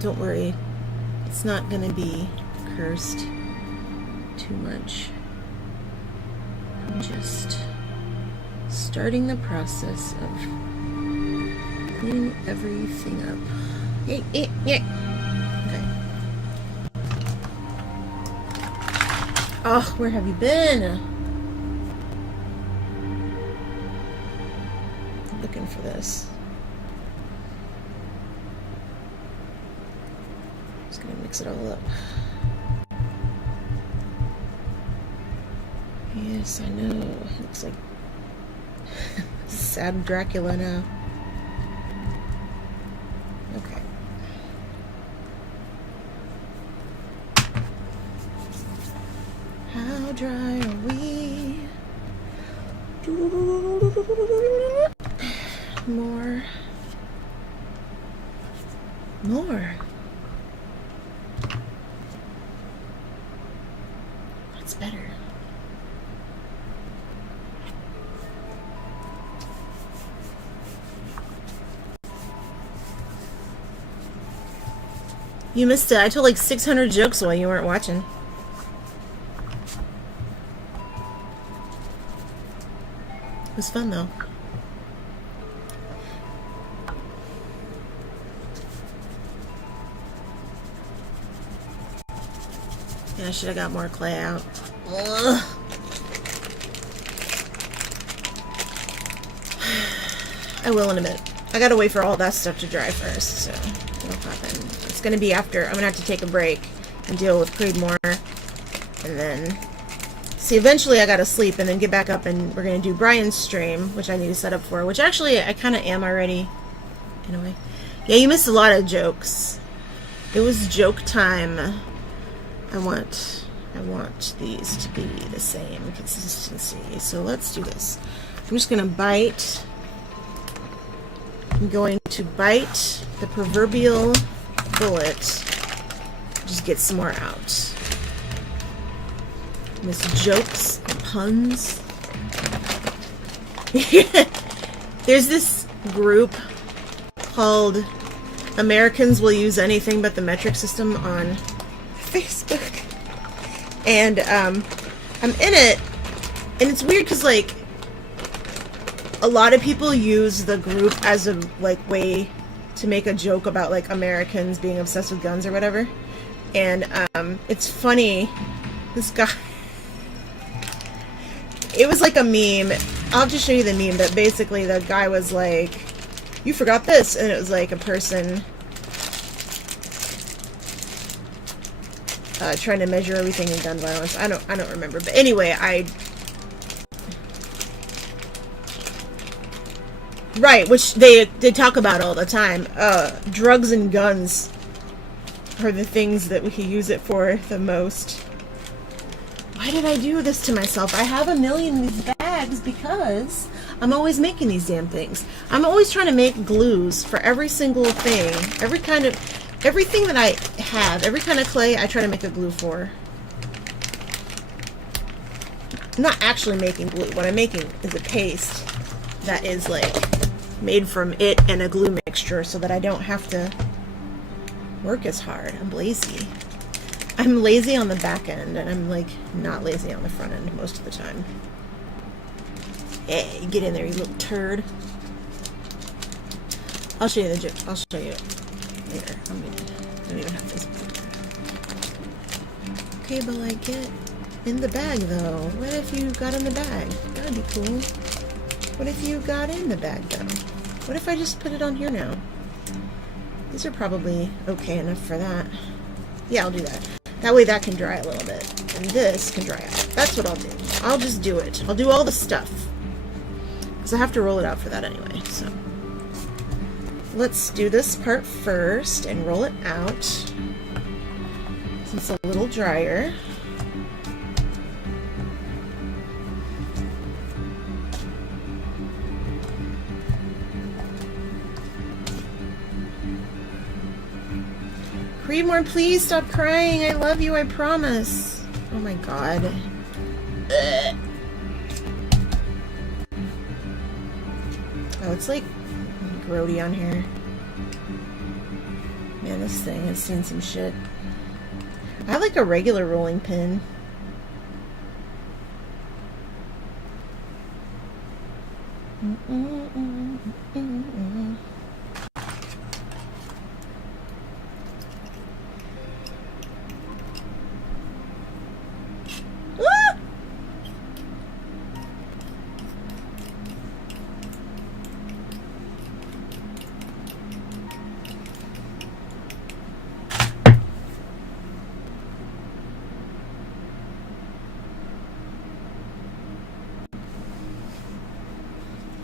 Don't worry, it's not gonna be cursed too much. I'm just starting the process of cleaning everything up. Okay. Oh, where have you been? Looking for this. Gonna mix it all up. Yes, I know. Looks like sad Dracula now. Okay. How dry are we? More. That's better. You missed it. I told like 600 jokes while you weren't watching. It was fun though. Yeah, I should have got more clay out. Ugh. I will in a minute. I gotta wait for all that stuff to dry first, so it'll happen. It's gonna be after. I'm gonna have to take a break and deal with Creedmoor, and then see. Eventually, I gotta sleep and then get back up, and we're gonna do Brian's stream, which I need to set up for. Which actually, I kind of am already, in a way. Yeah, you missed a lot of jokes. It was joke time. I want these to be the same consistency. So let's do this. I'm just gonna bite. I'm going to bite the proverbial bullet. Just get some more out. Miss jokes and puns. There's this group called Americans Will Use Anything But the Metric System on Facebook, and I'm in it, and it's weird because like a lot of people use the group as a like way to make a joke about like Americans being obsessed with guns or whatever, and it's funny. This guy, it was like a meme. I'll have to show you the meme, but basically the guy was like, "You forgot this," and it was like a person trying to measure everything in gun violence. I don't remember, but anyway, right, which they talk about all the time. Drugs and guns are the things that we can use it for the most. Why did I do this to myself? I have a million of these bags because I'm always making these damn things. I'm always trying to make glues for every single thing, every kind of everything that I have, every kind of clay, I try to make a glue for. I'm not actually making glue. What I'm making is a paste that is like made from it and a glue mixture so that I don't have to work as hard. I'm lazy. I'm lazy on the back end, and I'm like not lazy on the front end most of the time. Hey, get in there, you little turd. I'll show you the gym. I'll show you it later. I don't even have this. Okay, but like, get in the bag though. What if you got in the bag? That'd be cool. What if you got in the bag though? What if I just put it on here now? These are probably okay enough for that. Yeah, I'll do that. That way that can dry a little bit. And this can dry out. That's what I'll do. I'll just do it. I'll do all the stuff. Because I have to roll it out for that anyway, so. Let's do this part first and roll it out. Since it's a little drier. Creedmoor, please stop crying. I love you, I promise. Oh my god. Ugh. Oh, it's like grody on here. Man, this thing has seen some shit. I have like a regular rolling pin.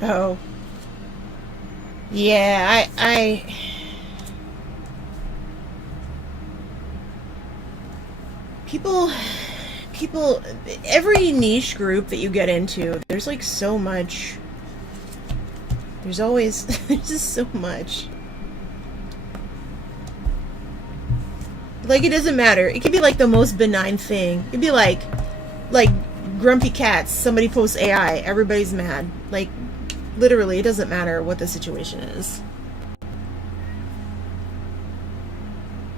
Oh. Yeah, people, every niche group that you get into, there's like so much, there's always, there's just so much. Like, it doesn't matter. It could be like the most benign thing. It'd be like grumpy cats, somebody posts AI, everybody's mad. Like, literally, it doesn't matter what the situation is.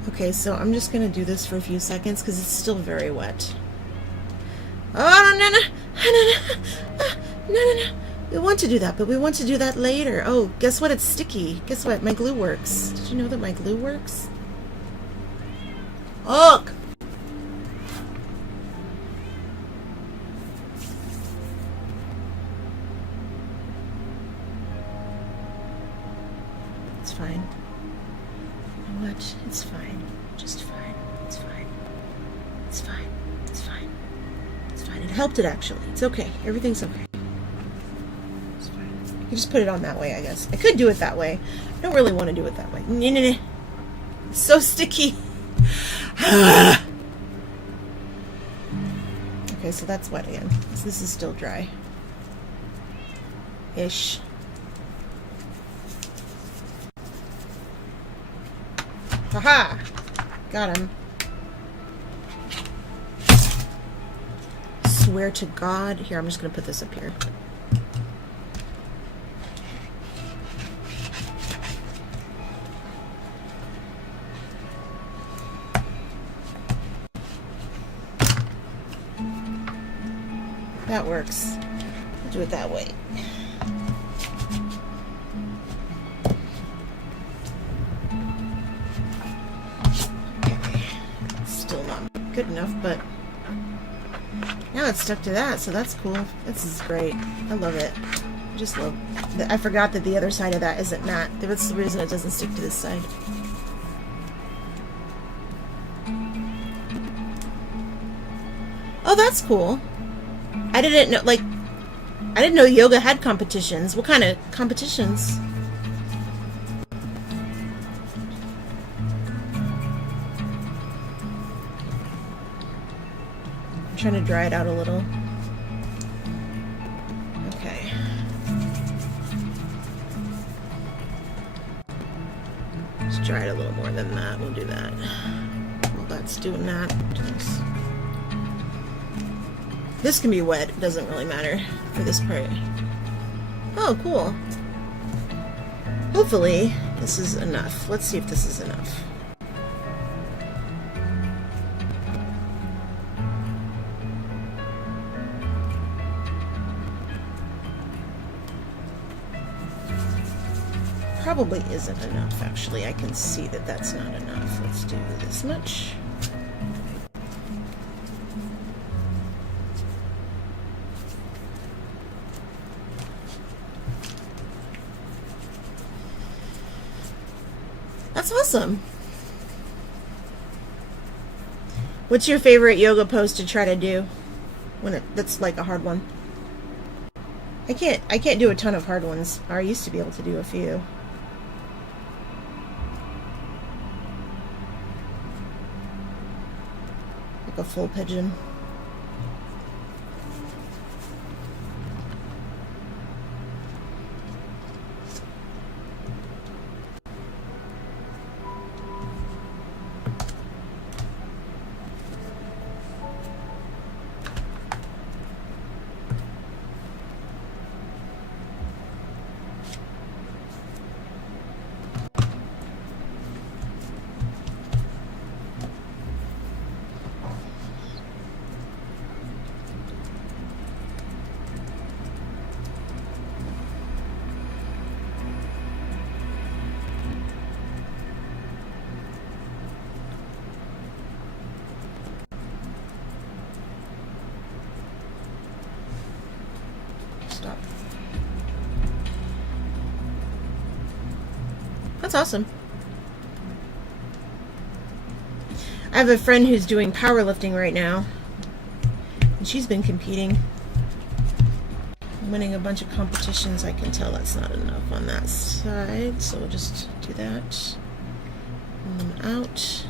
Okay, so I'm just gonna do this for a few seconds because it's still very wet. Oh, no. We want to do that, but we want to do that later. Oh, guess what? It's sticky. Guess what? My glue works. Did you know that my glue works? Ugh! It's fine. You know what? It's fine. Just fine. It's fine. It's fine. It's fine. It's fine. It helped it, actually. It's okay. Everything's okay. It's fine. You can just put it on that way, I guess. I could do it that way. I don't really want to do it that way. It's so sticky. Okay, so that's wet again. So this is still dry. Ish. Haha! Got him. Swear to God. Here, I'm just gonna put this up here. That works. I'll do it that way. Still not good enough, but now it's stuck to that, so that's cool. This is great. I love it. I just love that. I forgot that the other side of that isn't matte. That's the reason it doesn't stick to this side. Oh, that's cool. I didn't know, like, I didn't know yoga had competitions. What kind of competitions? I'm trying to dry it out a little. Okay. Just dry it a little more than that. We'll do that. Well, that's doing that. Nice. This can be wet. It doesn't really matter for this part. Oh, cool. Hopefully, this is enough. Let's see if this is enough. Probably isn't enough, actually. I can see that that's not enough. Let's do this much. That's awesome. What's your favorite yoga pose to try to do when that's like a hard one? I can't do a ton of hard ones. I used to be able to do a few. Like a full pigeon. Stop. That's awesome. I have a friend who's doing powerlifting right now, and she's been competing, winning a bunch of competitions. I can tell that's not enough on that side, so we'll just do that. And then out.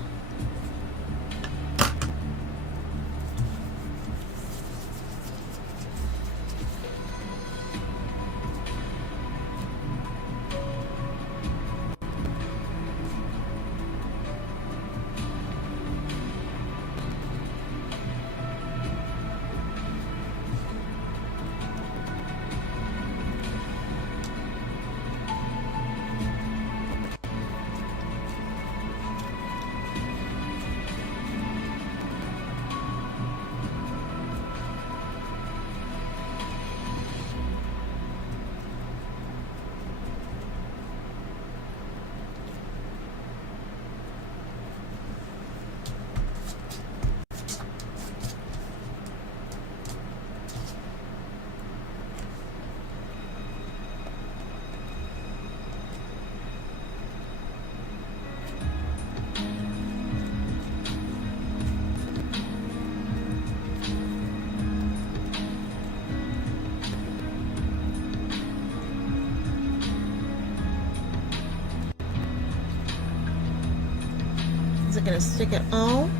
Is it going to stick at all?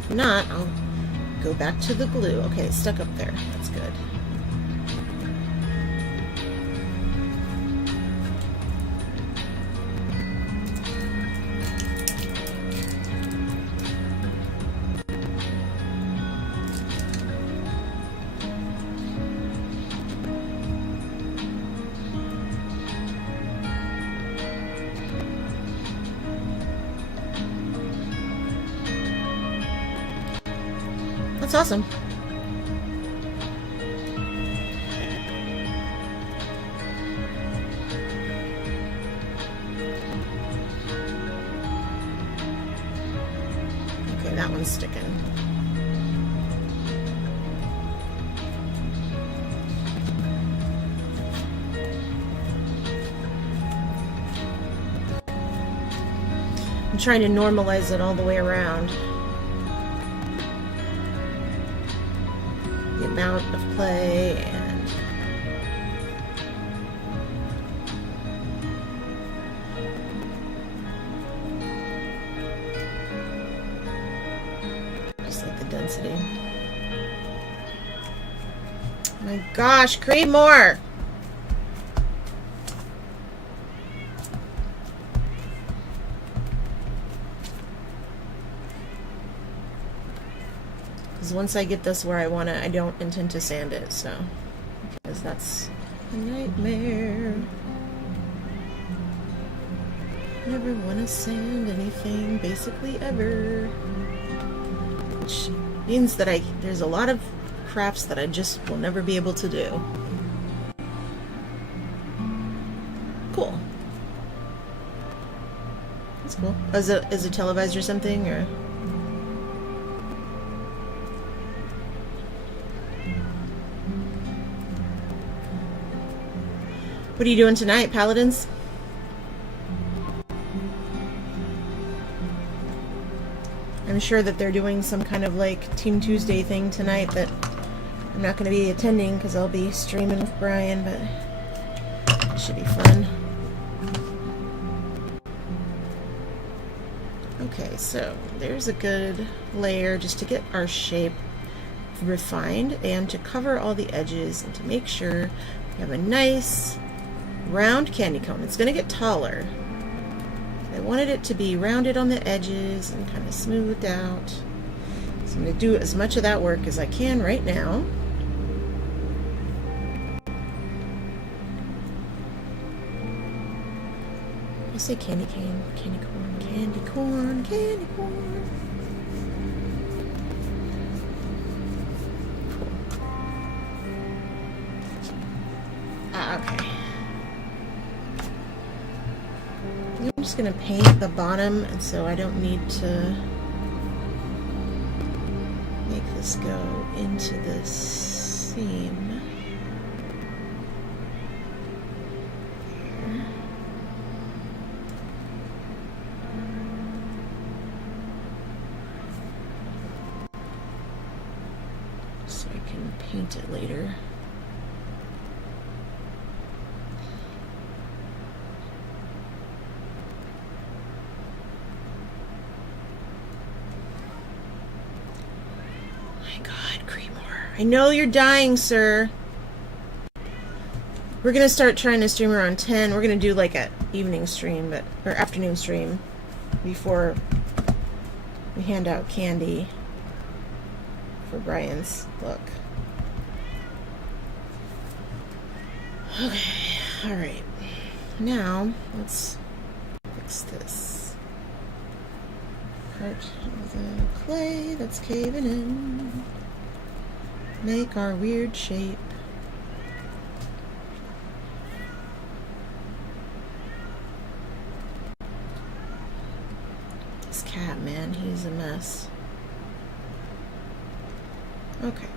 If not, I'll go back to the glue. Okay, it's stuck up there. That's good. That's awesome. Okay, that one's sticking. I'm trying to normalize it all the way around. The amount of clay and just like the density. Oh my gosh, create more! once I get this where I want it, I don't intend to sand it, so. Because that's a nightmare. Never want to sand anything, basically ever. Which means that there's a lot of crafts that I just will never be able to do. Cool. That's cool. Is it televised or something, or? What are you doing tonight, Paladins? I'm sure that they're doing some kind of like Team Tuesday thing tonight that I'm not going to be attending because I'll be streaming with Brian, but it should be fun. Okay, so there's a good layer just to get our shape refined and to cover all the edges and to make sure we have a nice round candy cone. It's going to get taller. I wanted it to be rounded on the edges and kind of smoothed out. So I'm going to do as much of that work as I can right now. I say candy cane, candy corn, candy corn, candy corn. Cool. Okay. I'm just going to paint the bottom, and so I don't need to make this go into this seam. There. So I can paint it later. I know you're dying, sir. We're gonna start trying to stream around 10. We're gonna do like an evening stream, or afternoon stream, before we hand out candy for Brian's look. Okay, alright. Now, let's fix this part of the clay that's caving in. Make our weird shape. This cat, man, he's a mess. Okay.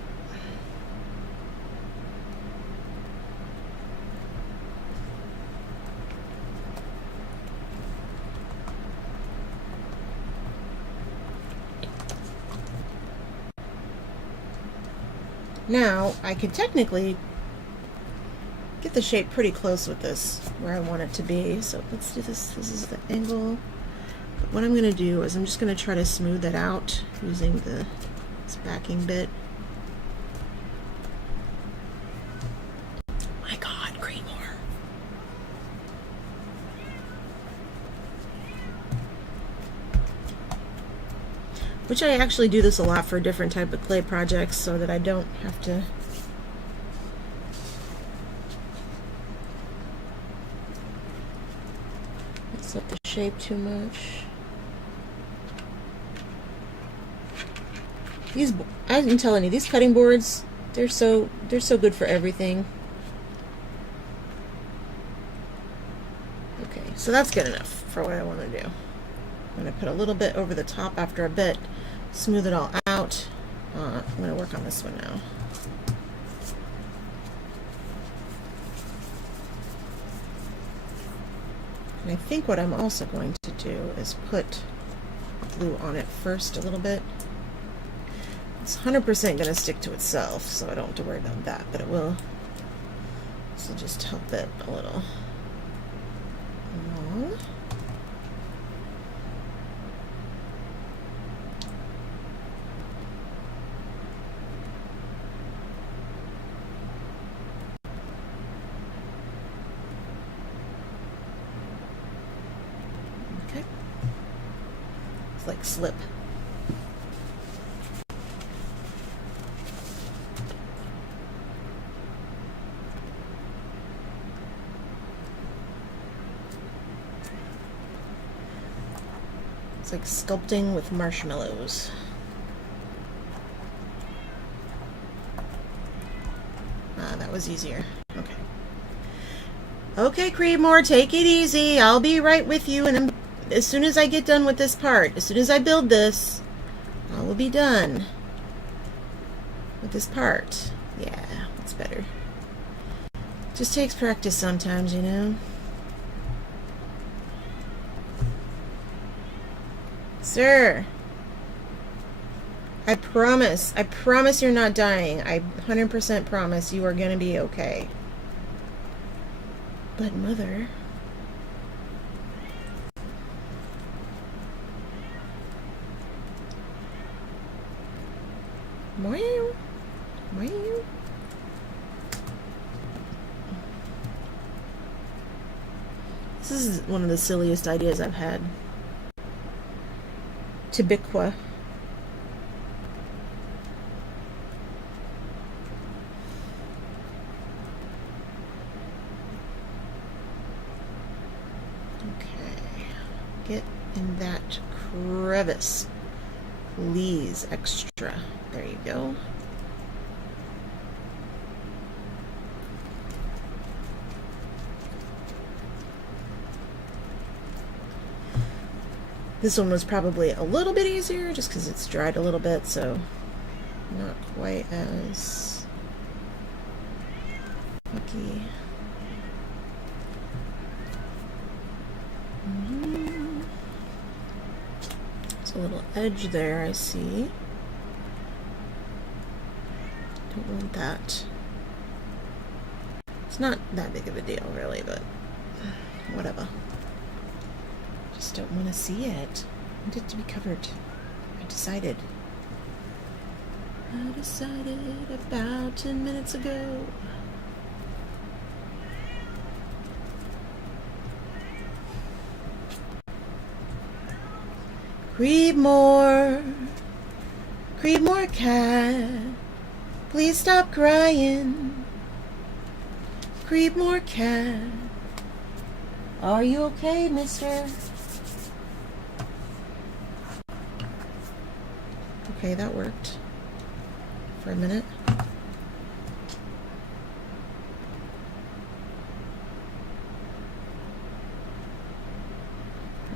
Now, I could technically get the shape pretty close with this, where I want it to be. So let's do this. This is the angle. But what I'm going to do is I'm just going to try to smooth it out using this backing bit. My God, Greenmore. Which I actually do this a lot for different type of clay projects so that I don't have to mess up the shape too much. I'm telling you, these cutting boards, they're so good for everything. Okay, so that's good enough for what I want to do. I'm going to put a little bit over the top after a bit, smooth it all out. I'm going to work on this one now. And I think what I'm also going to do is put glue on it first a little bit. It's 100% going to stick to itself, so I don't have to worry about that, but it will. This will just help it a little. Okay. It's like slip. It's like sculpting with marshmallows. Ah, that was easier. Okay. Okay, Creedmoor, take it easy. I'll be right with you, and as soon as I get done with this part, as soon as I build this, I will be done with this part. Yeah, that's better. Just takes practice sometimes, you know. Sir, I promise you're not dying. I 100% promise you are going to be okay. But Mother... Meow. Meow. This is one of the silliest ideas I've had. Tibiqua. Okay. Get in that crevice. Please, extra. There you go. This one was probably a little bit easier just because it's dried a little bit, so not quite as lucky. There's a little edge there, I see. Don't want that. It's not that big of a deal, really, but whatever. Just don't want to see it. I want it to be covered. I decided about 10 minutes ago. Creedmoor, Creedmoor cat, please stop crying. Creedmoor cat, are you okay, mister? Okay, that worked for a minute.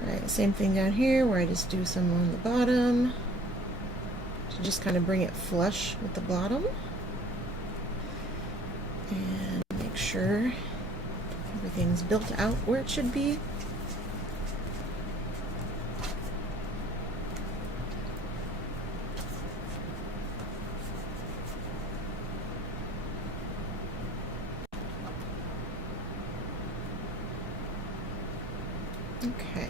Alright, same thing down here where I just do some on the bottom to just kind of bring it flush with the bottom. And make sure everything's built out where it should be. Okay.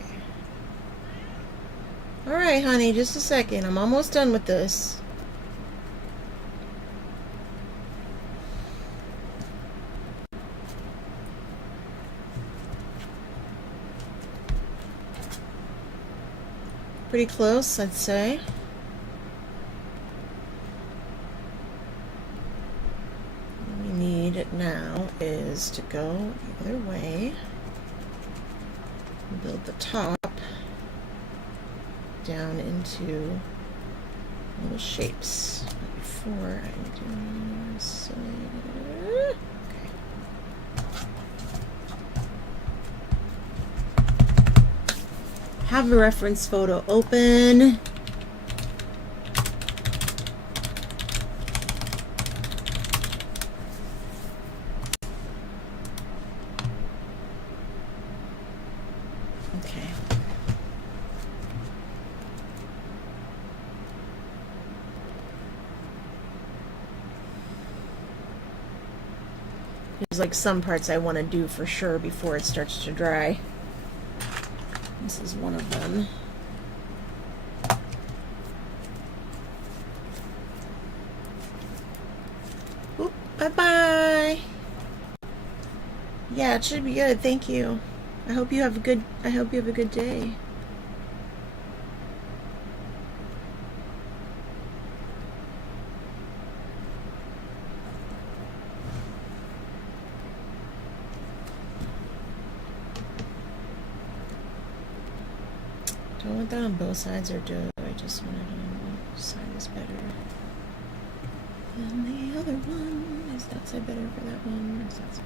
Alright, honey, just a second. I'm almost done with this. Pretty close, I'd say. What we need now is to go the other way. Build the top down into little shapes. But before I do so, okay. Have a reference photo open. Okay. There's like some parts I want to do for sure before it starts to dry. This is one of them. Oop, bye-bye. Yeah, it should be good. Thank you. I hope you have a good day. Don't want that on both sides, or do I just want it on one side is better than the other one? Is that side better for that one? Or is that side?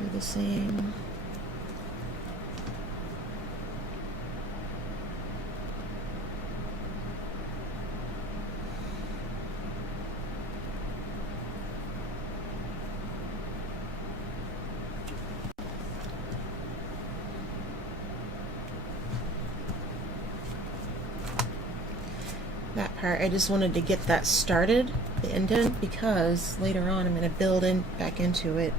They're the same. That part, I just wanted to get that started, the indent, because later on I'm going to build back into it,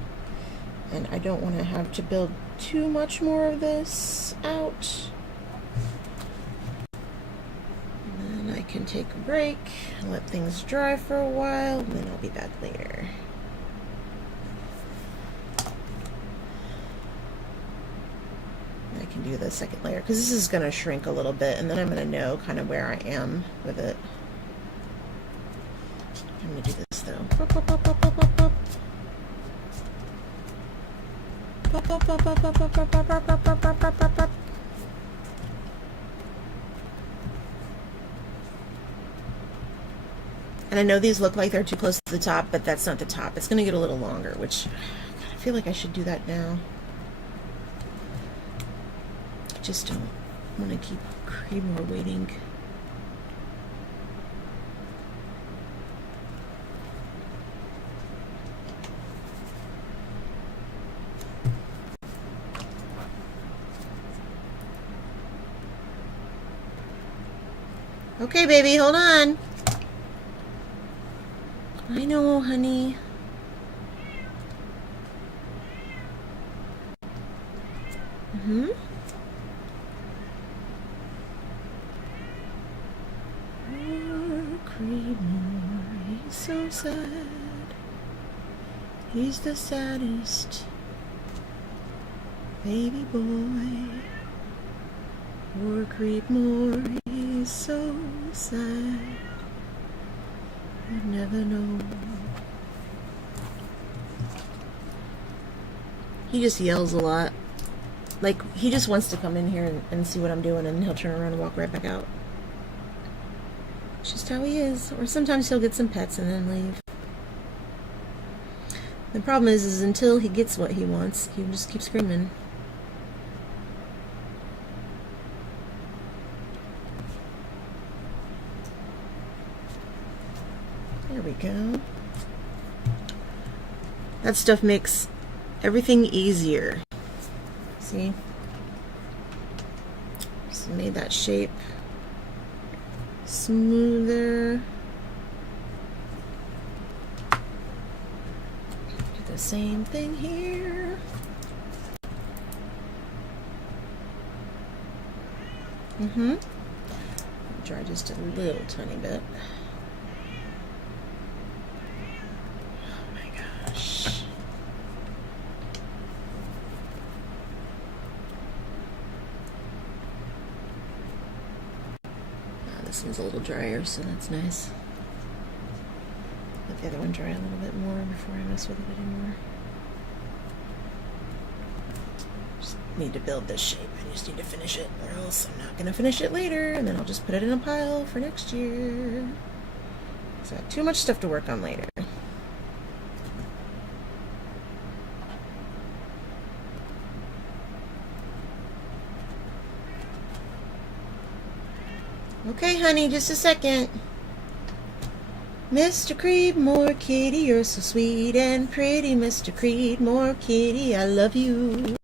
and I don't want to have to build too much more of this out. And then I can take a break and let things dry for a while, and then I'll be back later. I can do the second layer because this is going to shrink a little bit, and then I'm going to know kind of where I am with it. I'm going to do this though. Pop, pop, pop, pop, pop, pop, pop. Pop, pop, pop, pop, pop, pop, pop, pop, pop, pop, pop, pop, pop. And I know these look like they're too close to the top, but that's not the top. It's going to get a little longer, which I feel like I should do that now. Just don't want to keep Creedmoor waiting. Okay, baby, hold on. I know, honey. Mm-hmm. Creedmoor, he's so sad. He's the saddest baby boy. Poor Creedmoor, he's so sad. You never know. He just yells a lot. Like, he just wants to come in here and see what I'm doing, and then he'll turn around and walk right back out. It's just how he is. Or sometimes he'll get some pets and then leave. The problem is until he gets what he wants, he just keeps screaming. There we go. That stuff makes everything easier. See? Just made that shape smoother. Do the same thing here. Dry just a little tiny bit. Oh my gosh. This one's a little drier, so that's nice. Let the other one dry a little bit more before I mess with it anymore. Just need to build this shape. I just need to finish it, or else I'm not going to finish it later, and then I'll just put it in a pile for next year. So I have too much stuff to work on later. Okay, honey, just a second. Mr. Creedmoor, kitty, you're so sweet and pretty. Mr. Creedmoor, kitty, I love you.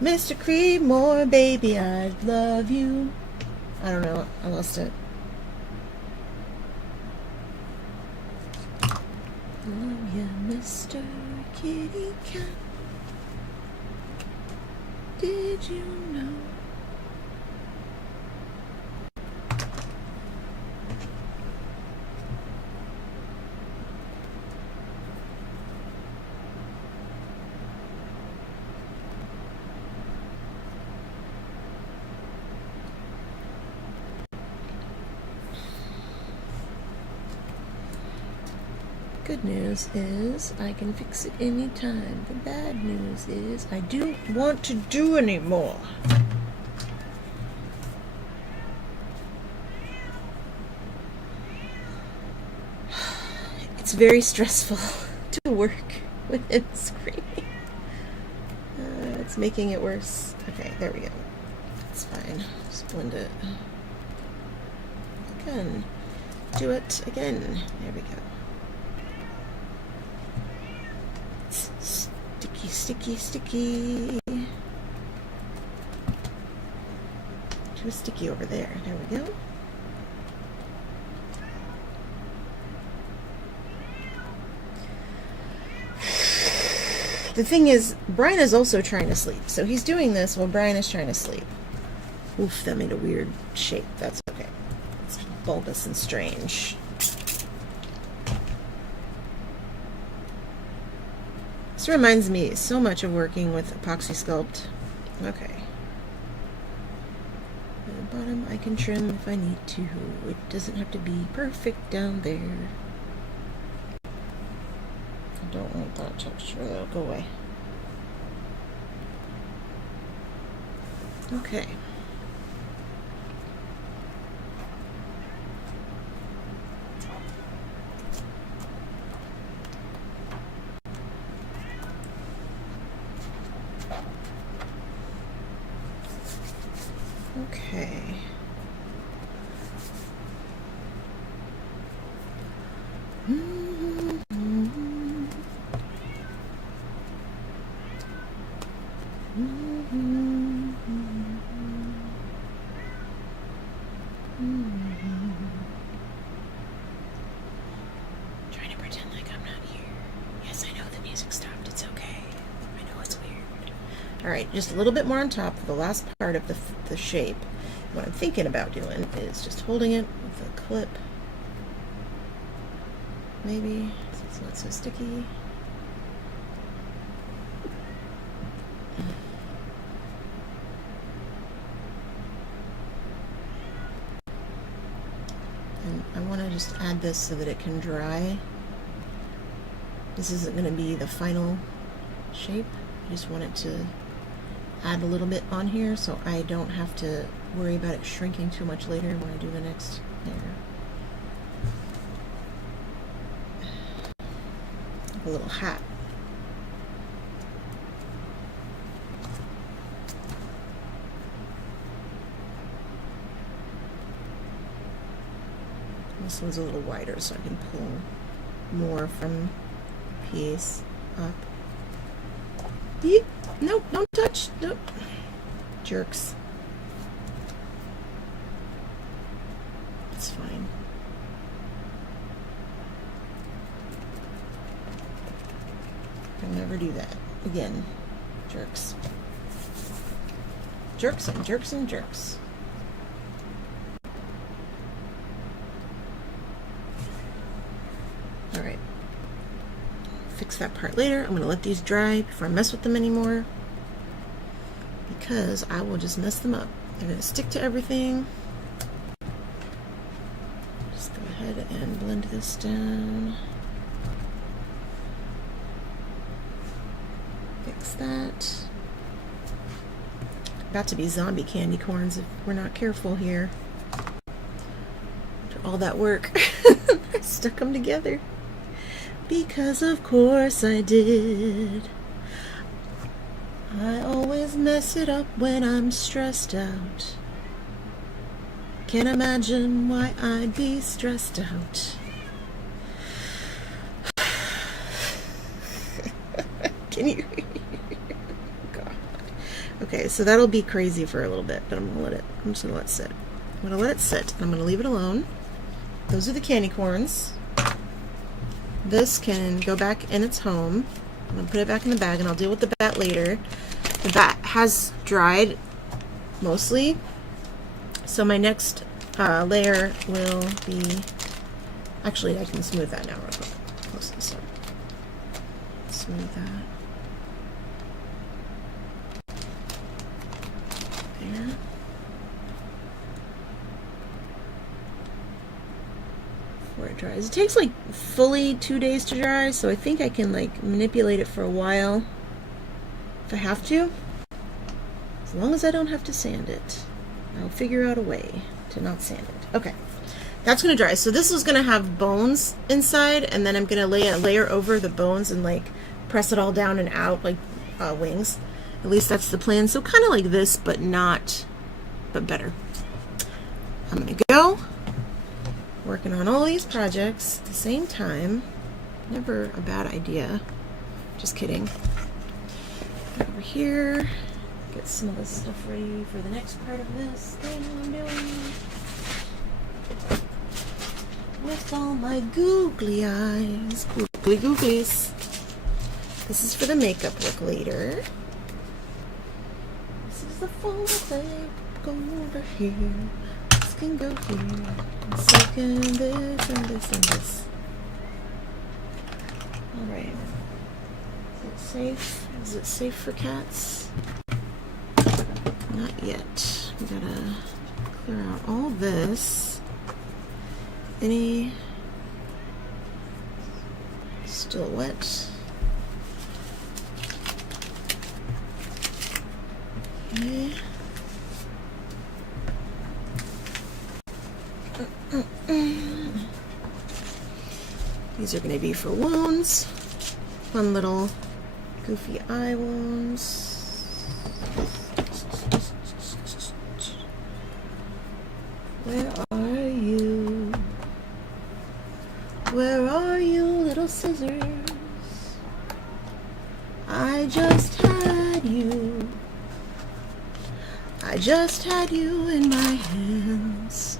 Mr. Creedmoor, baby, I love you. I don't know, I lost it. Love you, Mr. Kitty Cat. Did you know? good news is I can fix it anytime. The bad news is I don't want to do anymore. It's very stressful to work with him screaming. It's making it worse. Okay, there we go. It's fine. Just blend it. Again. Do it again. There we go. Sticky, sticky, sticky. Too sticky over there. There we go. The thing is, Brian is also trying to sleep. So he's doing this while Brian is trying to sleep. Oof, that made a weird shape. That's okay. It's bulbous and strange. This reminds me so much of working with Epoxy Sculpt. Okay. At the bottom I can trim if I need to. It doesn't have to be perfect down there. I don't want that texture. That'll go away. Okay. Okay. Trying to pretend like I'm not here. Yes, I know the music stopped. It's okay. I know it's weird. All right, just a little bit more on top for the last part of the shape. What I'm thinking about doing is just holding it with a clip. Maybe, so it's not so sticky. And I want to just add this so that it can dry. This isn't going to be the final shape. I just want it to add a little bit on here so I don't have to worry about it shrinking too much later when I do the next layer. A little hat. This one's a little wider so I can pull more from the piece up. Yeet. Nope, don't touch. Nope. Jerks. It's fine. I'll never do that again. Jerks. Jerks and jerks and jerks. Alright. Fix that part later. I'm going to let these dry before I mess with them anymore, because I will just mess them up. They're going to stick to everything. Just go ahead and blend this down. Fix that. About to be zombie candy corns if we're not careful here. After all that work, I stuck them together. Because of course I did. I always mess it up when I'm stressed out. Can't imagine why I'd be stressed out. Can you? God. Okay, so that'll be crazy for a little bit, but I'm just gonna let it sit. I'm gonna let it sit. I'm gonna leave it alone. Those are the candy corns. This can go back in its home. I'm going to put it back in the bag, and I'll deal with the bat later. The bat has dried, mostly. So my next layer will be... Actually, I can smooth that now real quick. Close this up. Smooth that. There. Before it it dries. It takes like fully 2 days to dry, so I think I can like manipulate it for a while if I have to. As long as I don't have to sand it, I'll figure out a way to not sand it. Okay, that's gonna dry. So this is gonna have bones inside, and then I'm gonna lay a layer over the bones and like press it all down and out like wings. At least that's the plan. So kind of like this, but better. I'm gonna go working on all these projects at the same time. Never a bad idea. Just kidding. Over here, get some of this stuff ready for the next part of this thing I'm doing. With all my googly eyes. Googly googlies. This is for the makeup look later. This is the folder thing. Go over here. This can go here. And so can this and this and this. Alright. Is it safe? Is it safe for cats? Not yet. We gotta clear out all this. Any still wet? Okay. These are going to be for wounds. Fun little goofy eye wounds. Where are you? Where are you, little scissors? I just had you. I just had you in my hands.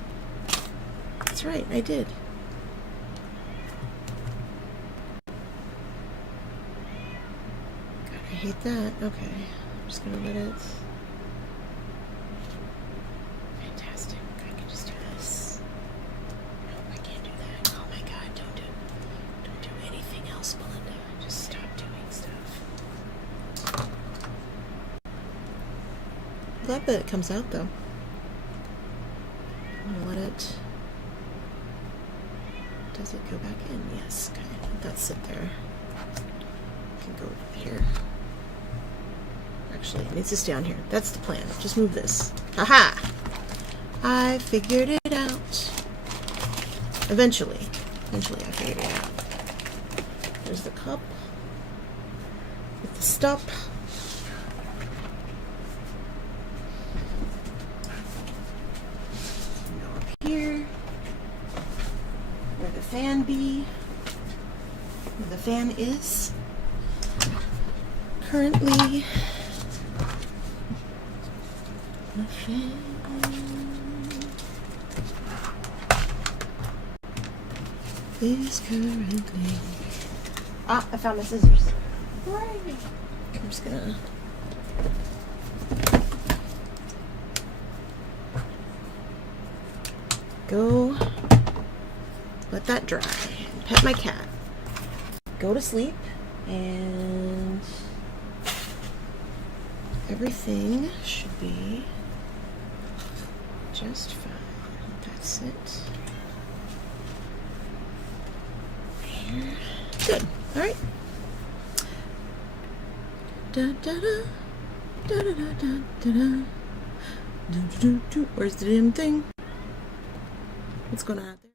That's right, I did. God, I hate that. Okay, I'm just gonna let it. Fantastic. I can just do this. No, I can't do that. Oh my God, don't do anything else, Belinda. Just stop doing stuff. Glad that it comes out though. I'm gonna let it. Does it go back in? Yes. Okay. Let that sit there. I can go here. Actually, it needs to stay on here. That's the plan. Just move this. Haha! I figured it out. Eventually. Eventually I figured it out. There's the cup. With the stop. Here, where the fan be, where the fan is. Currently, the fan is currently. Ah, I found my scissors. Where are you? I'm just gonna. Go let that dry. Pet my cat. Go to sleep, and everything should be just fine. That's it. Here. Good. All right. Da da da da da da da da da. Where's the damn thing? What's going on?